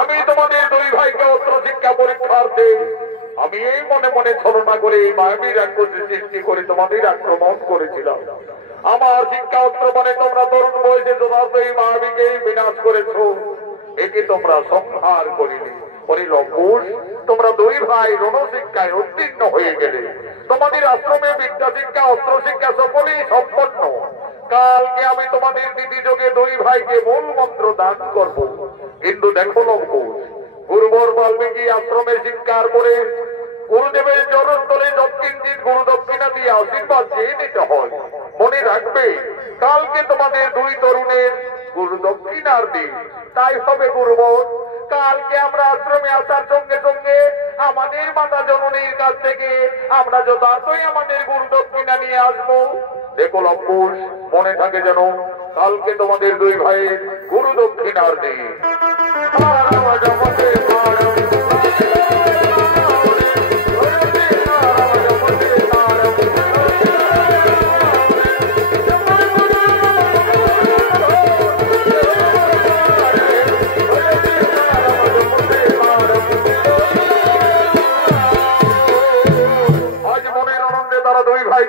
আমি তোমাদের দুই ভাইকে অস্ত্র শিক্ষা পরীক্ষার্থে আমি এই মনে মনে ছলনা করে এই মায়াবী রাক্ষসী সৃষ্টি করে তোমাদের আক্রমণ করেছিলাম। আমার শিক্ষা অস্ত্র মানে তোমরা তরুণ বয়সে যথার্থ এই মায়াবীকে বিনাশ করেছ, একে তোমরা সংহার করিনি। লঙ্কুশ, তোমরা দুই ভাই রণশিক্ষায় উত্তীর্ণ হয়ে গেলে। তোমাদের আশ্রমে বিদ্যা শিক্ষা অস্ত্র শিক্ষা সকলেই সম্পন্ন। কালকে আমি তোমাদের দিদি যোগে দুই ভাইকে মূল মন্ত্র দান করব। কিন্তু দেখো লঙ্কুশ, গুরুবর বাল্মীকি আশ্রমে শিক্ষার পরে গুরুদেবের চরণতলে যৎকিঞ্চিৎ গুরু দক্ষিণা দিয়ে আশীর্বাদ চেয়ে নিতে হয়। মনে রাখবে, কালকে তোমাদের দুই তরুণের গুরু দক্ষিণার দিন। তাই হবে গুরুবর, কালকে আমরা আশ্রমে আসার সঙ্গে সঙ্গে আমাদের মাতা জননীর কাছ থেকে আমরা যথার্থই আমাদের গুরু দক্ষিণা নিয়ে আসবো। দেখো লঙ্কুশ, মনে থাকে যেন কালকে তোমাদের দুই ভাইয়ের গুরু দক্ষিণার দিন।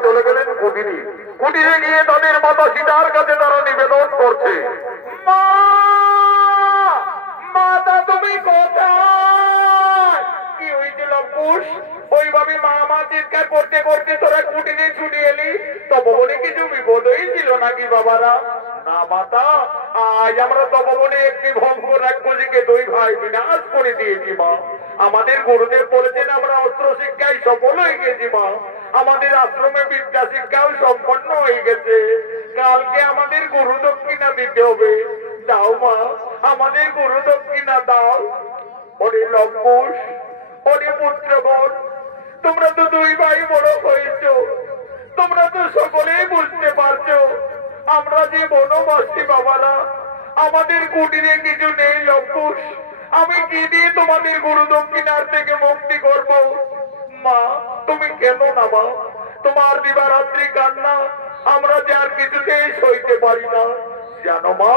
চলে গেলেন কুটিরে। কুটিরে গিয়ে তাদের মাতা সীতার কাছে তারা নিবেদন করছে, মাতা তুমি কোথায়? কি হয়েছে লঙ্কুশ? ওইভাবে মা মা চিৎকার করতে করতে তোরা কুটিরে ছুটে এলি, তপবনে কিছু বিপদ হয়েছিল নাকি বাবারা? না মাতা, আজ আমরা তপবনে একটি ভঙ্গ রাক্ষসীকে দুই ভাই বিনাশ করে দিয়েছি মা। আমাদের গুরুদেব বলেছেন আমরা অস্ত্র শিক্ষায় সফল হয়ে গেছি মা। আমাদের আশ্রমে বিদ্যা শিক্ষাও সম্পন্ন হয়ে গেছে। কালকে আমাদের গুরু দক্ষিণা দিতে হবে। দাও মা, আমাদের গুরু দক্ষিণা দাও। ওরে লঙ্কুশ, ওরে পুত্রগণ, তোমরা তো দুই ভাই বড় হয়েছ, তোমরা তো সকলেই বুঝতে পারছো আমরা যে বনবাসী বাবারা, আমাদের কুটিরে কিছু নেই লঙ্কুশ। আমি কি দিয়ে তোমাদের গুরু দক্ষিণার থেকে মুক্তি করব? মা তুমি কেন না মা, তোমার দিবারাত্রি কান্না আমরা যে আর কিছুতেই সইতে পারি না। জানো মা,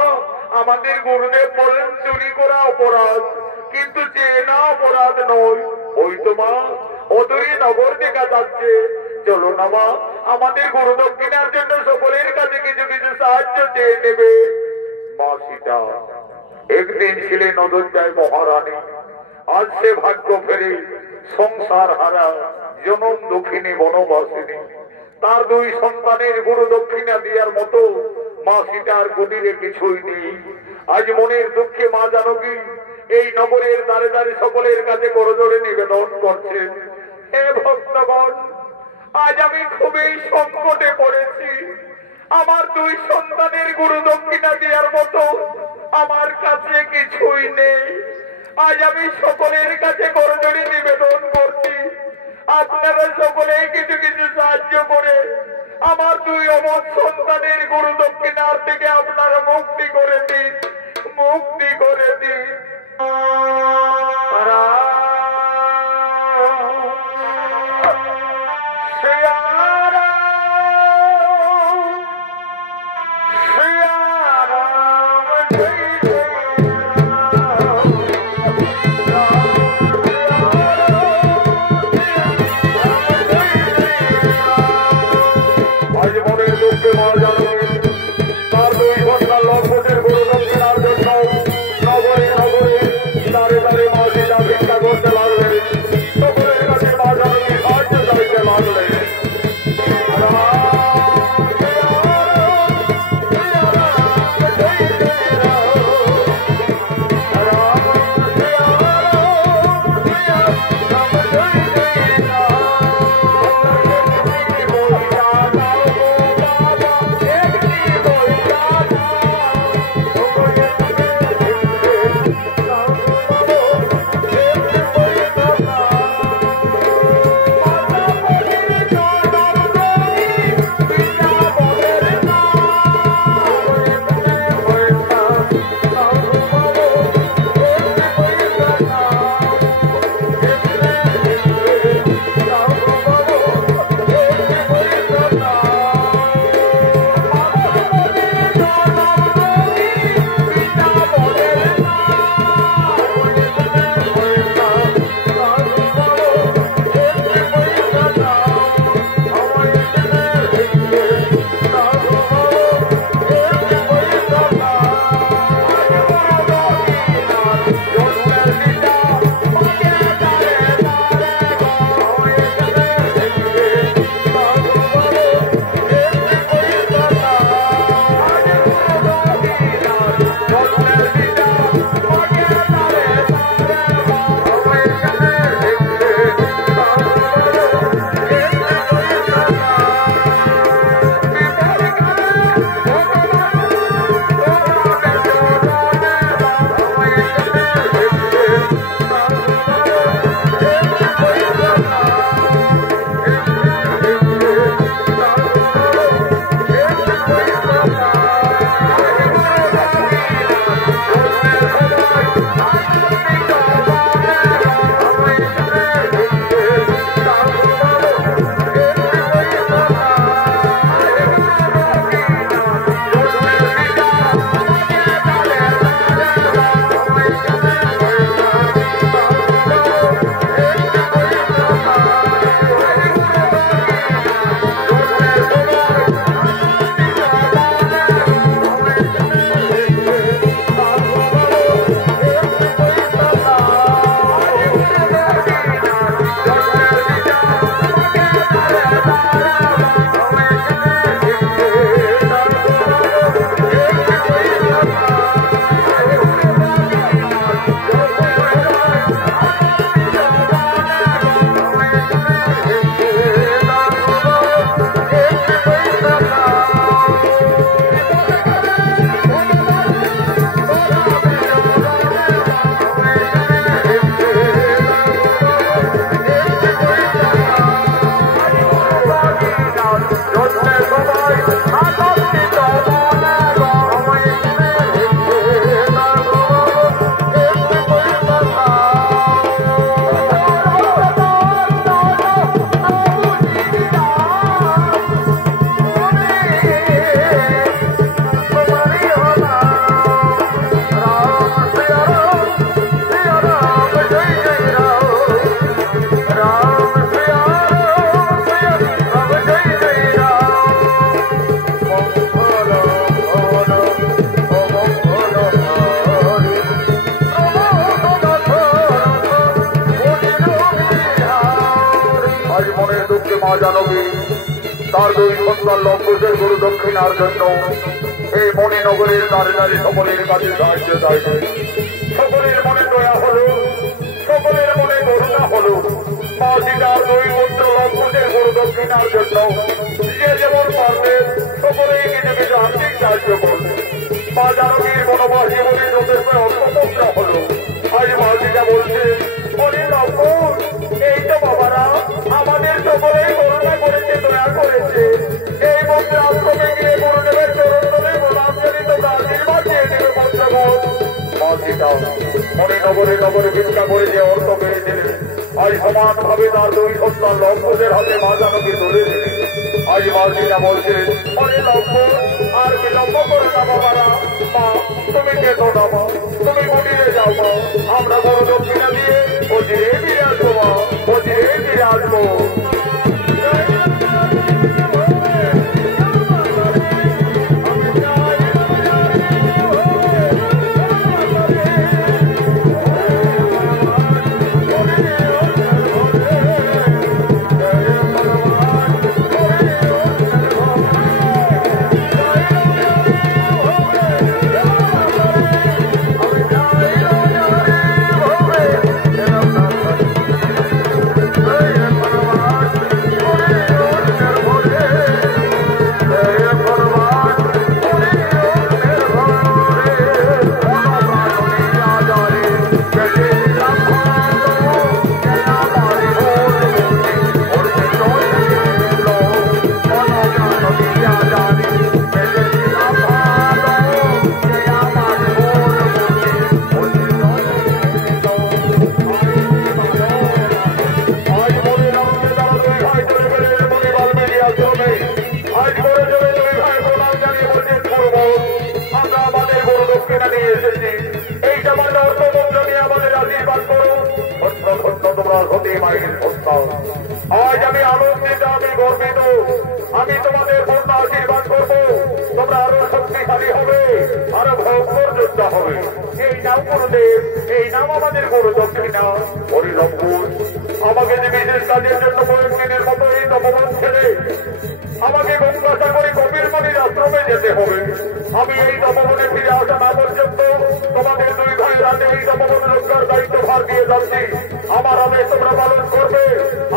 আমাদের গুরুদেব বলেন চুরি করা অপরাধ, কিন্তু চেনা অপরাধ নয়। ওই তো মা, অদূরে নগর দেখা যাচ্ছে, চলো না মা আমাদের গুরু দক্ষিণার জন্য সকলের কাছে কিছু কিছু সাহায্য চেয়ে নেবে। মা সীতা একদিন ছিলেন অযোধ্যায় মহারানী, আজ সে ভাগ্য ফেরে সংসার হারা জনম দুঃখিনী বনবাসিনী। তার দুই সন্তানের গুরু দক্ষিণা দেওয়ার মতো মা সীতার কুটিরে কিছুই নেই। আজ মনের দুঃখে মা জানকী এই নগরের দ্বারে দ্বারে সকলের কাছে করজোড়ে নিবেদন করছেন, হে ভক্তগণ, আজ আমি খুবই সংকটে পড়েছি। আমার দুই সন্তানের গুরু দক্ষিণা দেওয়ার মতো আমার কাছে কিছুই নেই। আজ আমি সকলের কাছে করজোড়ে নিবেদন করছি, আপনারা সকলে কিছু কিছু সাহায্য করে আমার দুই অমর সন্তানের গুরু দক্ষিণার থেকে আপনারা মুক্তি করে দিন, মুক্তি করে দিন। নগরে নগরে দাঁড়ে দাঁড়ে মা সীতা ভিক্ষা আজ মনের দুঃখে মা জানবী তার দুই সন্তান লঙ্কুশের গুরু দক্ষিণার জন্য এই মণিনগরের নারী নারী সকলের কাছে সাহায্য চাইবে। সকলের মনে দয়া হলো, সকলের মনে করুণা হলো। মা সীতার দুই পুত্র লঙ্কুশের গুরু দক্ষিণার জন্য যে যেমন পারবে সকলেই কিছু কিছু আর্থিক সাহায্য করবে। মা জানবীর বনবাস জীবনে যথেষ্ট অর্থমুদ্রা হলো। আজ মা সীতা বলছে, অরে লঙ্কুশ, এই তো বাবারা আমাদের সকলেই করুণা করেছে, দয়া করেছে। এই মন্ত্রে আশ্রমে গিয়ে গুরুদেবের চরণ তলে প্রণামজনিত আশীর্বাদ দিয়ে দেবে মন্ত্রগণ। মা সীতা মণিনগরে নগরে ভিক্ষা করে যে অর্থ পেয়েছিলেন আজ সমানভাবে তার দুই সন্তান লঙ্কুশের হাতে মা জানকী তুলে দিলেন। আজ মা সীতা বলছে, অরে লঙ্কুশ, আর বিলম্ব করে না বাবারা। মা তুমি কেতো না মা, তুমি মন্দিরে যাও মা, আমরা বড় দক্ষিণা দিয়ে অচিরে ফিরে আসবো মা, অচিরে ফিরে আসবো। আজ আমি আনন্দিত, আমি গর্বিত, আমি তোমাদের পূর্ণ আশীর্বাদ করবো। তোমরা আরো শক্তিশালী হবে, আরো ভয়ঙ্কর যোদ্ধা হবে। এই নাম গুরুদেব, এই নাম আমাদের গুরু দক্ষিণা। হরিলঙ্কুশ, আমাকে যে বিশেষ কাজের জন্য কয়েকদিনের মতো এই তপবন ছেড়ে আমাকে গঙ্গাসাগরে কপিলমণির আশ্রমে যেতে হবে। আমি এই তপবনে ফিরে আসা না পর্যন্ত তোমাদের দুই ভাইয়ের হাতে এই তপবন রক্ষার দায়িত্ব ভার দিয়ে যাচ্ছি। আমার আদেশ তোমরা পালন করবে।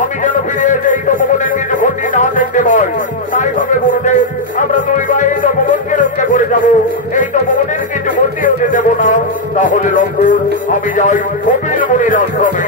আমি যেন ফিরে এসে এই তপবনের কিছু ক্ষতি না দেখতে পাই, তাই হবে গুরুদেব। আমরা দুই ভাই এই তপবনকে রক্ষা করে যাব, এই তপবনের কিছু ক্ষতি হতে দেব না। তাহলে লঙ্কুশ, আমি যাই কপিলমণির আশ্রমে।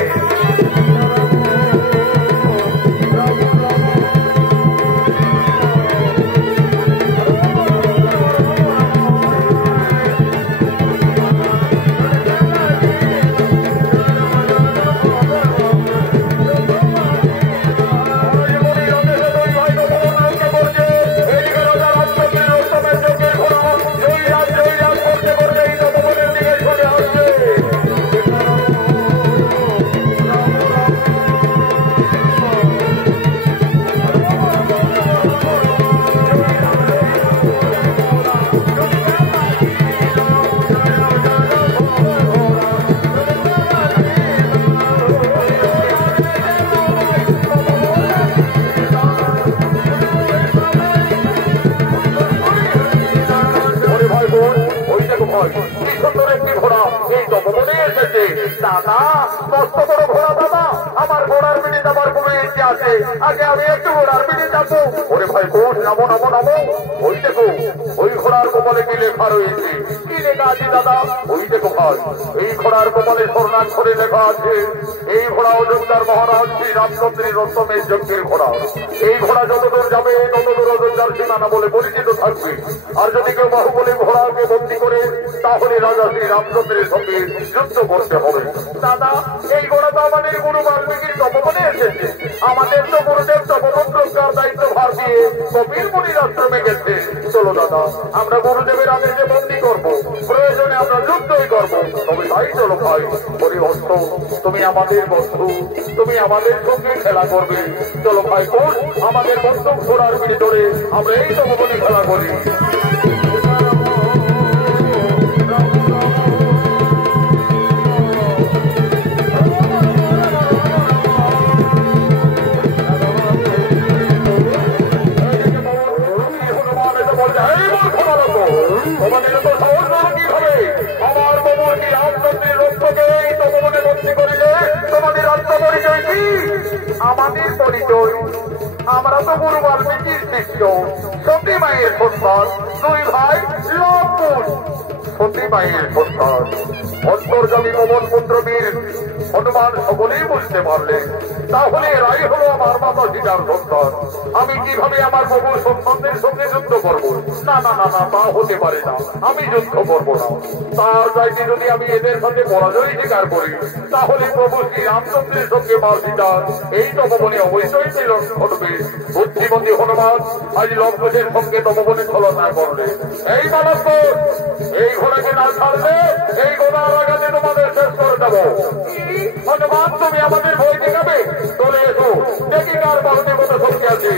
দাদা কষ্ট করে ঘোড়া দাদা, আমার ঘোড়ার পিঠে যাবার কোনো ইচ্ছে আছে, আগে আমি একটু ঘোড়ার পিঠে যাবো। ওরে ভাই কোন নামো নামো নামো, ওই দেখো ওই ঘোড়ার কপালে কি লেখা রয়েছে। কি লেখা আছে দাদা? ওই দেখো ভাই, এই ঘোড়ার কপালে স্বর্ণাক্ষরে লেখা আছে, এই ঘোড়া অযোধ্যার মহারাজ শ্রী রামচন্দ্রের রত্নের যজ্ঞের ঘোড়া। এই ঘোড়া যতদূর যাবে ততদূর অযোধ্যার সীমানা বলে পরিচিত থাকবে। আর যদি কেউ বাহুবলী ঘোড়াকে বন্দী করে তাহলে রাজা শ্রী রামচন্দ্রের সঙ্গে যুদ্ধ করতে হবে। দাদা এই ঘোড়া তো আমাদের গুরু বাল্মীকির তপবনে এসেছে, আমাদের তো গুরুদেব তপবন রক্ষার দায়িত্ব ভার দিয়ে কপিলমণির আশ্রমে গেছে। চলো দাদা, আমরা গুরুদেবের আদেশে বন্দী করবো, প্রয়োজনে আমরা যুদ্ধই করবো। তবে তাই চলো ভাই। বলি অস্ত্র, তুমি আমাদের বন্ধু, তুমি আমাদের সঙ্গে খেলা করবে। চলো ভাই কোন আমাদের বন্ধু ঘোড়ার পিঠে ধরে আমরা এই তপবনে খেলা করি। আমরা তো গুরু বাল্মীকির শিষ্য, সতী মায়ের সন্তান, দুই ভাই লবকুশ। সতী মায়ের সন্তান অন্তর্জামী পবন পুত্র বীর হনুমান সকলেই বুঝতে পারলেন, তাহলে এরাই হলো আমার মাতা সীতার সন্তান। আমি কিভাবে আমার প্রভুর সন্তানদের সঙ্গে যুদ্ধ করব? না না না না, তা হতে পারে না, আমি যুদ্ধ করবো না। তার চাইতে যদি আমি এদের সাথে পরাজয় স্বীকার করি, তাহলে প্রভু শ্রী রামচন্দ্রের সঙ্গে মা সীতার এই তপবনে অবশ্যই মিলন ঘটবে। বুদ্ধিমতী হনুমান আজ লবকুশের সঙ্গে তপবনে ছলনা করলে। এই বালক, এই ঘোড়াকে না ছাড়লে এই ঘোড়ার আঘাতে তোমাদের শেষ করে দেবো। হনুমান, তুমি আমাদের ভয় দেখাবে? চলে এসো, দেখি কার বাহুতে কত শক্তি আছে।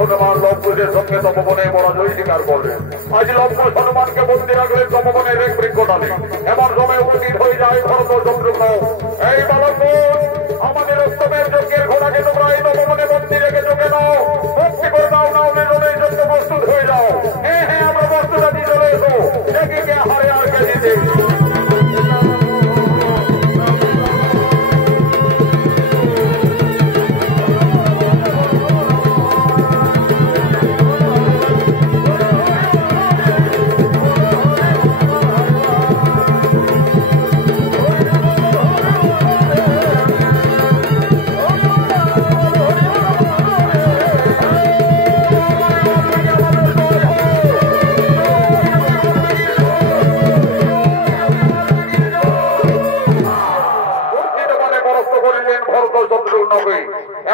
হনুমান লবকুশের সঙ্গে তপবনে পরাজয় স্বীকার করলেন। আজ লবকুশ হনুমানকে বন্দী রাখলেন তপবনের এক বৃক্ষটালে। এমন সময় উপস্থিত হয়ে যায় ভরত শত্রুঘ্ন। এই বালক, আমাদের অষ্টমের যজ্ঞের ঘোড়াকে তোমরা এই তপবনে বন্দী রেখেছো কেন? মুক্তি করে দাও, না হলে লড়াইয়ের জন্য প্রস্তুত হয়ে যাও। হ্যাঁ হ্যাঁ, আমরা প্রস্তুত আছি, চলে এসো, দেখি কে হারে আর কে জিতে।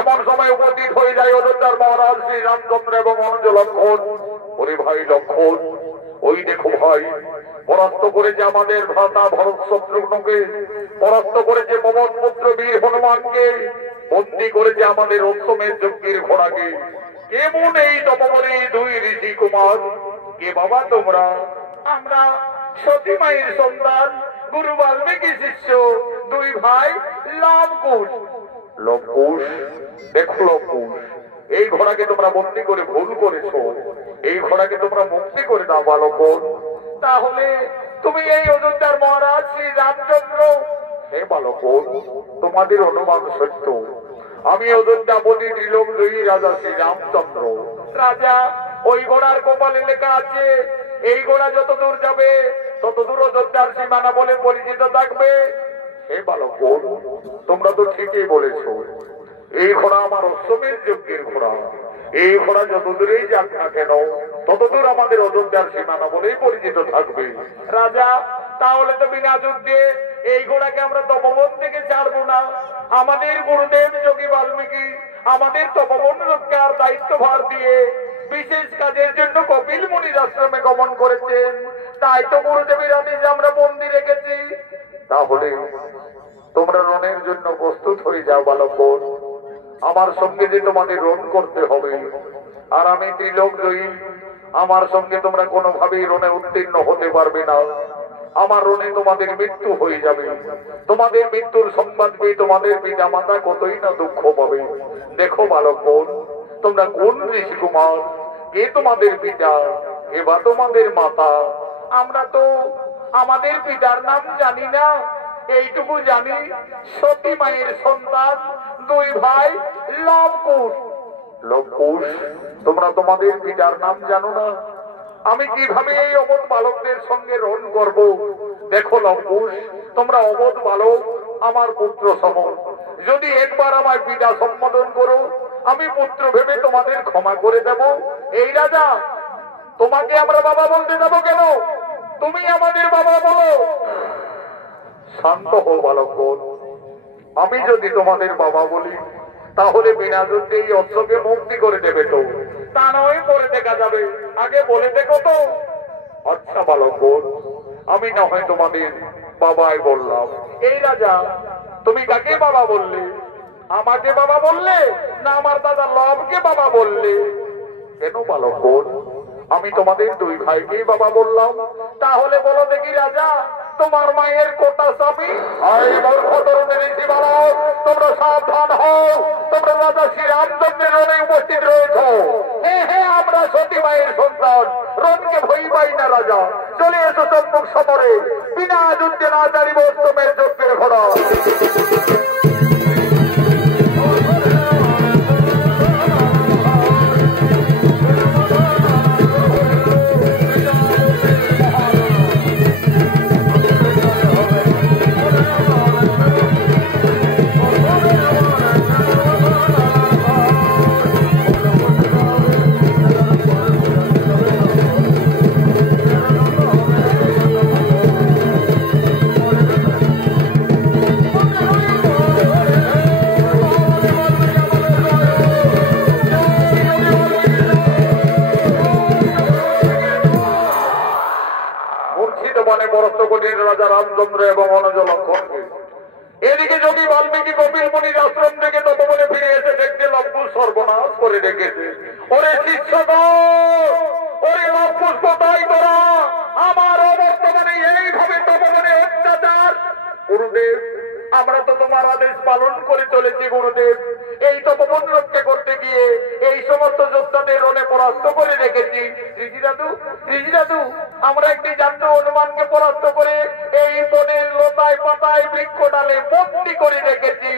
এমন সময় উপস্থিত হয়ে যায় অযোধ্যার মহারাজ শ্রী রামচন্দ্র এবং অনুজ লক্ষণ। ওরে ভাই লক্ষণ, ওই দেখো ভাই, পরাস্ত করেছে আমাদের ভ্রাতা ভরত শত্রুঘ্নকে, পরাস্ত করেছে পবন পুত্র বীর হনুমানকে, বন্দী করেছে আমাদের অষ্টমের যজ্ঞের ঘোড়াকে। কেমন এই তপবনে দুই ঋষি কুমার? কে বাবা তোমরা? আমরা সতী মায়ের সন্তান, গুরু বাল্মীকি শিষ্য, দুই ভাই লবকুশ। লবকুশ, দেখো লবকুশ, এই ঘোড়াকে তোমরা বন্দী করে ভুল করেছো, এই ঘোড়াকে তোমরা মুক্তি করে দাও বালক। তাহলে তুমি এই অযোধ্যার মহারাজ শ্রী রামচন্দ্র? হে বালক, তোমাদের অনুমান সত্য, আমি অযোধ্যাপতি ত্রিলোক জয়ী রাজা শ্রী রামচন্দ্র। রাজা, ওই ঘোড়ার কপালে লেখা আছে এই ঘোড়া যত দূর যাবে তত দূর অযোধ্যার সীমানা বলে পরিচিত থাকবে। হে বালক, তোমরা তো ঠিকই বলেছো, এই ঘোড়া আমার অষ্টমের যজ্ঞের ঘোড়া। এই ঘোড়া যত দূরেই যাক না কেন ততদূর আমাদের অযোধ্যার সীমানা বলেই পরিচিত থাকবে। রাজা, তাহলে তো বিনা যুদ্ধে এই ঘোড়াকে আমরা তপবন থেকে ছাড়বো না। আমাদের গুরুদেব যোগী বাল্মীকি আমাদের তপবন রক্ষার দায়িত্বভার দিয়ে বিশেষ কাজের জন্য কপিল মুনির আশ্রমে গমন করেছেন, তাই তো গুরুদেবের আদেশে আমরা বন্দী রেখেছি। তাহলে তোমরা রণের জন্য প্রস্তুত হয়ে যাও বালক। আমার সঙ্গে যে তোমাদের রণ করতে হবে, আর আমি ত্রিলোক জয়ী, আমার সঙ্গে তোমরা কোনোভাবেই রণে উত্তীর্ণ হতে পারবে না। আমার রণে তোমাদের মৃত্যু হয়ে যাবে। তোমাদের মৃত্যুর সংবাদ পেয়ে তোমাদের পিতা মাতা কতই না দুঃখ পাবে। দেখো বালক, তোমরা কোন ঋষি কুমার? কে তোমাদের পিতা, কে বা তোমাদের মাতা? আমরা তো আমাদের পিতার নাম জানি না, এইটুকু জানি সতী মায়ের সন্তান, দুই ভাই লবকুশ। লবকুশ, তোমরা তোমাদের পিতার নাম জানো না? আমি কিভাবে এই অবধ বালকদের সঙ্গে রণ করব? দেখো লবকুশ, তোমরা অবধ বালক, আমার পুত্র সম। যদি একবার আমার পিতা সম্বোধন করো, আমি পুত্র ভেবে তোমাদের ক্ষমা করে দেব। এই রাজা, তোমাকে আমরা বাবা বলতে যাব কেন? তুমি আমাদের বাবা বলো। শান্ত হও বালক, আমি যদি তোমাদের বাবা বলি তাহলে বিনা যুদ্ধে এই অশ্বকে মুক্তি করে দেবে তো? তা নয় পরে দেখা যাবে, আগে বলে দেখো তো। আচ্ছা বালক, আমি না হয় তোমাদের বাবাই বললাম। এই রাজা, তুমি কাকে বাবা বললে? আমাকে বাবা বললে না আমার দাদা লবকে বাবা বললে? কেন বালক, আমি তোমাদের দুই ভাইকেই বাবা বললাম। তাহলে বলো দেখি রাজা, তোমার মায়ের কোটা স্বামী? তোমরা সাবধান হও, তোমরা রাজা শ্রীরামচন্দ্রের রণে উপস্থিত রয়েছ। হ্যাঁ হ্যাঁ, আমরা সতী মায়ের সন্তান, রণকে ভয় পাই না রাজা। চলে এসো সম্মুখ সমরে, বিনা যুদ্ধে না চালিব উত্তমের যজ্ঞের ঘোড়া। রাজা রামচন্দ্র এবং অনুজ লক্ষণকে এদিকে যোগী বাল্মীকি কপিল মুনির আশ্রম থেকে তপবনে ফিরে এসে দেখতে লম্বু সর্বনাশ করে রেখেছে। ওরে শিষ্যগণ, ওরে লম্বু কোথায় তোরা? আমার অবর্তমানে এইভাবে তপবনে অত্যাচার। গুরুদেব, আমরা তো তোমার আদেশ পালন করে চলেছি গুরুদেব। এই তপবন রক্ষা করতে গিয়ে এই সমস্ত যোদ্ধাদের রণে পরাস্ত করে রেখেছি। ঋষি দাদু, আমরা একটি জান্ত হনুমানকে পরাস্ত করে এই বনের লতায় পাতায় বৃক্ষ ডালে বন্দি করে রেখেছি।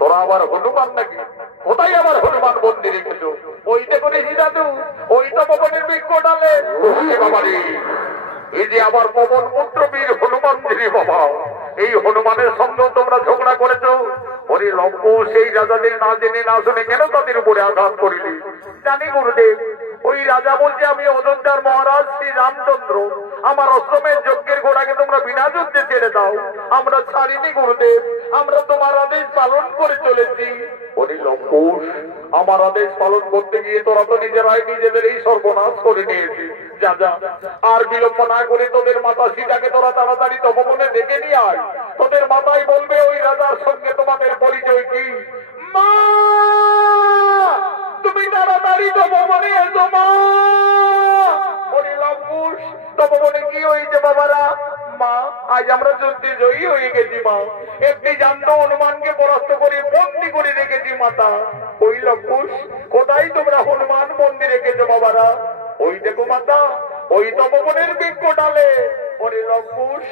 তোরা আবার হনুমান নাকি? কোথায় আবার হনুমান বন্দি রেখেছো? ওই দেখো ঋষি দাদু, ওই তপবনের বৃক্ষ ডালে। এই যে আবার পবন পুত্র বীর হনুমান যিনি বাবা, এই হনুমানের সঙ্গে তোমরা ঝগড়া করেছো। ওরে লম্বু, সেই রাজাদের না জেনে না শুনে কেন তাদের উপরে আঘাত করিলি? জানি গুরুদেব, ওই রাজা বলছে আমি অযোধ্যার মহারাজ শ্রী রামচন্দ্র, আমার অষ্টমের যজ্ঞের ঘোড়াকে তোমরা বিনা যুদ্ধে ছেড়ে দাও। আমরা ছাড়িনি গুরুদেব, আমরা তোমার আদেশ পালন করে চলেছি। ওরে লম্বু, আমার আদেশ পালন করতে গিয়ে তোরা তো নিজেরাই নিজেদের এই সর্বনাশ করে নিয়েছিস। যা যা, আর বিলম্ব না করে তোদের মাতা সীতাকে তোরা তাড়াতাড়ি তপবনে ডেকে নিয়ে আয়। তোদের মাতাই বলবে ওই রাজার সঙ্গে তোমাদের পরিচয় কি। মা, তুমি তাড়াতাড়ি তপবনে এসো মা। ওরে লম্বুস, তপবনে কি হয়েছে বাবারা? মা, আজ আমরা যুদ্ধে জয়ী হয়ে গেছি মা। একটি জান্ত হনুমানকে পরাস্ত করে বন্দি করে রেখেছি মাতা। ওই লম্বুস, কোথায় তোমরা হনুমান বন্দি রেখেছো বাবারা? ওই দেখো মাতা, ওই তপবনের বৃক্ষ ডালে। ওরে লম্বুস,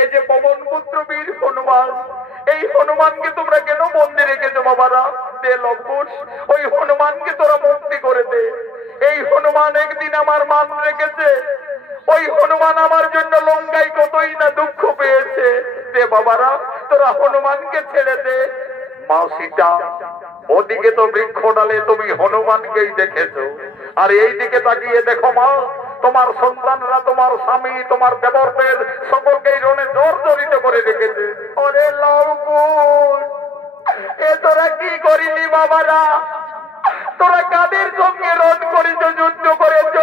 এই যে পবন পুত্র বীর হনুমান, এই হনুমানকে তোমরা কেন বন্দি রেখেছো বাবারা? দে লম্বুস, ওই হনুমানকে তোরা মুক্তি করে দে। এই হনুমান একদিন আমার মান রেখেছে, ওই হনুমান আমার জন্য লঙ্কায় কতই না দুঃখ পেয়েছে। দে বাবারা, তোরা হনুমানকে ছেড়ে দে। মা সীতা, ওদিকে তো বৃক্ষ ডালে তুমি হনুমানকেই দেখেছো, আর এই দিকে তাকিয়ে দেখো মা, তোমার সন্তানরা, তোমার স্বামী, তোমার দেবরদের সকলকেই রণে জর্জরিত করে রেখেছে। ওরে লবকুশ, এ তোরা কি করিলি বাবারা? তোরা কাদের সঙ্গে রণ করেছ, যুদ্ধ করেছ?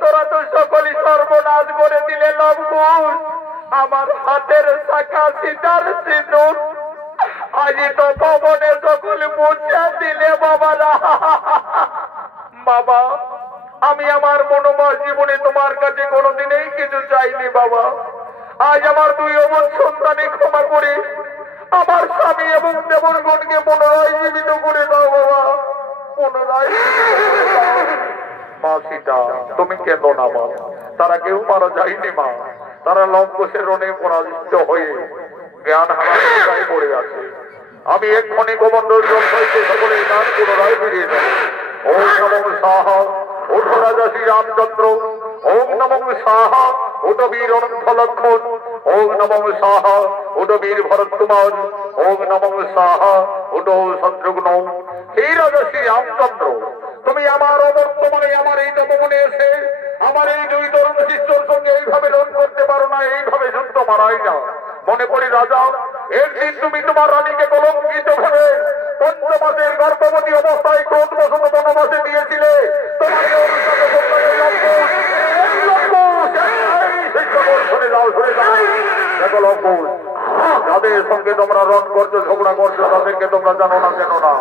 তোরা তো সকলই সর্বনাশ করে দিলে লবকুশ। আমার হাতের শাখা সীতার সিঁদুর আজ তো পবনে সকল মুছে দিলে বাবারা। বাবা, আমি আমার মনোময় জীবনে তোমার কাছে কোনোদিনই কিছু চাইনি বাবা। আজ আমার দুই অবধ সন্তানে ক্ষমা করে আমার স্বামী এবং দেবরগণকে পুনরায় জীবিত করে দাও বাবা, পুনরায়। মা সীতা, তুমি কেঁদো না মা, তারা কেউ মারা যায়নি মা। তারা লঙ্ঘোষের রণে পরাজিত হয়ে জ্ঞান হারায় পড়ে আছে। আমি এক্ষণে গোমণ্ডল জল হইতে সকলে গান পুনরায় ফিরিয়ে দেব। ওম নমঃ সাহা ওঠ রাজা শ্রী রামচন্দ্র, ওম নমঃ সাহা ওঠ বীর অনন্ত লক্ষণ, ওম নমঃ সাহা ওঠ বীর ভরত কুমার, ওম নমঃ সাহা ওঠ শত্রুঘ্ন। হে রাজা শ্রী রামচন্দ্র, তুমি আমার অবর্তমানে আমার এই তপবনে এসে আমার এই দুই তরুণ শিষ্যর সঙ্গে এইভাবে রণ করতে পারো না, এইভাবে যুদ্ধ মারাই না। মনে করি রাজা, একদিন তুমি তোমার রানীকে কলঙ্কিত ভাবে পঞ্চমাসের গর্ভবতী অবস্থায় ক্রোধবশত বনবাসে সরে যাও। দেখো লক্ষণ, যাদের সঙ্গে তোমরা রণ করছো, ঝগড়া করছো, তাদেরকে তোমরা জানো না কেন না?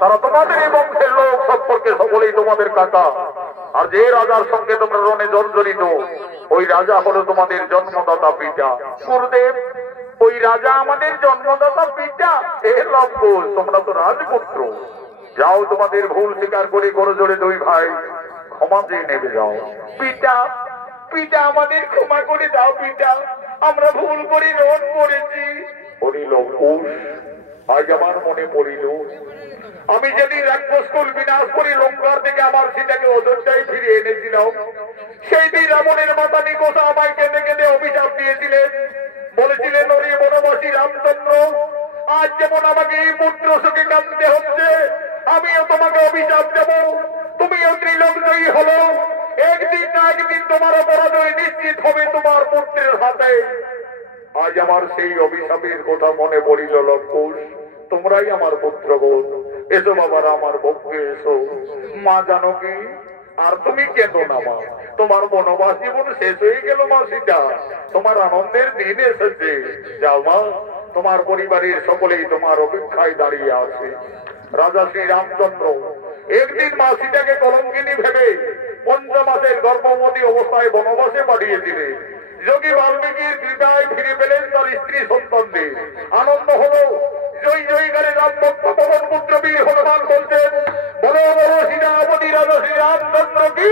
তারা তোমাদের এই বংশের লোক, সম্পর্কে সকলেই তোমাদের কাকা। আর যে রাজার সঙ্গে তোমরা রণে জর্জরিত, ওই রাজা হলো তোমাদের জন্মদাতা পিতা। গুরুদেব, ওই রাজা আমাদের জন্মদাতা পিতা? এ লক্ষণ, তোমরা তো রাজপুত্র। যাও, তোমাদের ভুল স্বীকার করে করো জোরে দুই ভাই ক্ষমা চেয়ে নেবে যাও। পিতা, পিতা আমাদের ক্ষমা করে দাও পিতা, আমরা ভুল করে রণ করেছি। পড়িল কুশ, আজ আমার মনে পড়িল, আমি যেদিন রাক্ষসকুল বিনাশ করে লঙ্কার থেকে আমার সীতাকে অযোধ্যায় ফিরিয়ে এনেছিলাম, সেই দিন রাবণের মাতা নিকোষা আমায় কেঁদে কেঁদে অভিশাপ দিয়েছিলেন। বলেছিলেন, ওরে বনবাসী রামচন্দ্র, আজ যেমন আমাকে এই পুত্র শোকে কাঁদতে হচ্ছে, আমিও তোমাকে অভিশাপ দেব। তুমিও ত্রিলোক জয়ী হলো, একদিন না একদিন তোমার পরাজয় নিশ্চিত হবে তোমার পুত্রের হাতে। আজ আমার সেই অভিশাপের কথা মনে পড়িল লক্ষণ। তোমরাই আমার পুত্রগণ, এসো বাবারা আমার পক্ষে এসো। মা জানকী, আর তুমি কেন না মা? তোমার বনবাস জীবন শেষ হয়ে গেল মা সীতা, তোমার আনন্দের দিন এসেছে। যাও মা, তোমার পরিবারের সকলেই তোমার অপেক্ষায় দাঁড়িয়ে আছে। রাজা শ্রী রামচন্দ্র একদিন মা সীতাকে কলঙ্কিনী ভেবে 5 মাসের গর্ভবতী অবস্থায় বনবাসে পাঠিয়েছিলেন। যোগী বাল্মীকির কৃপায় ফিরে পেলেন তার স্ত্রী সন্তানদের। আনন্দ হলো, জয় জয়কারে রাম ভক্ত পবন পুত্র বীর হনুমান বলছেন, বলো বলো সীতাপতি রাজা শ্রী রামচন্দ্র কি।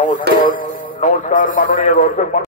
নমস্কার, নমস্কার মাননীয় দর্শক।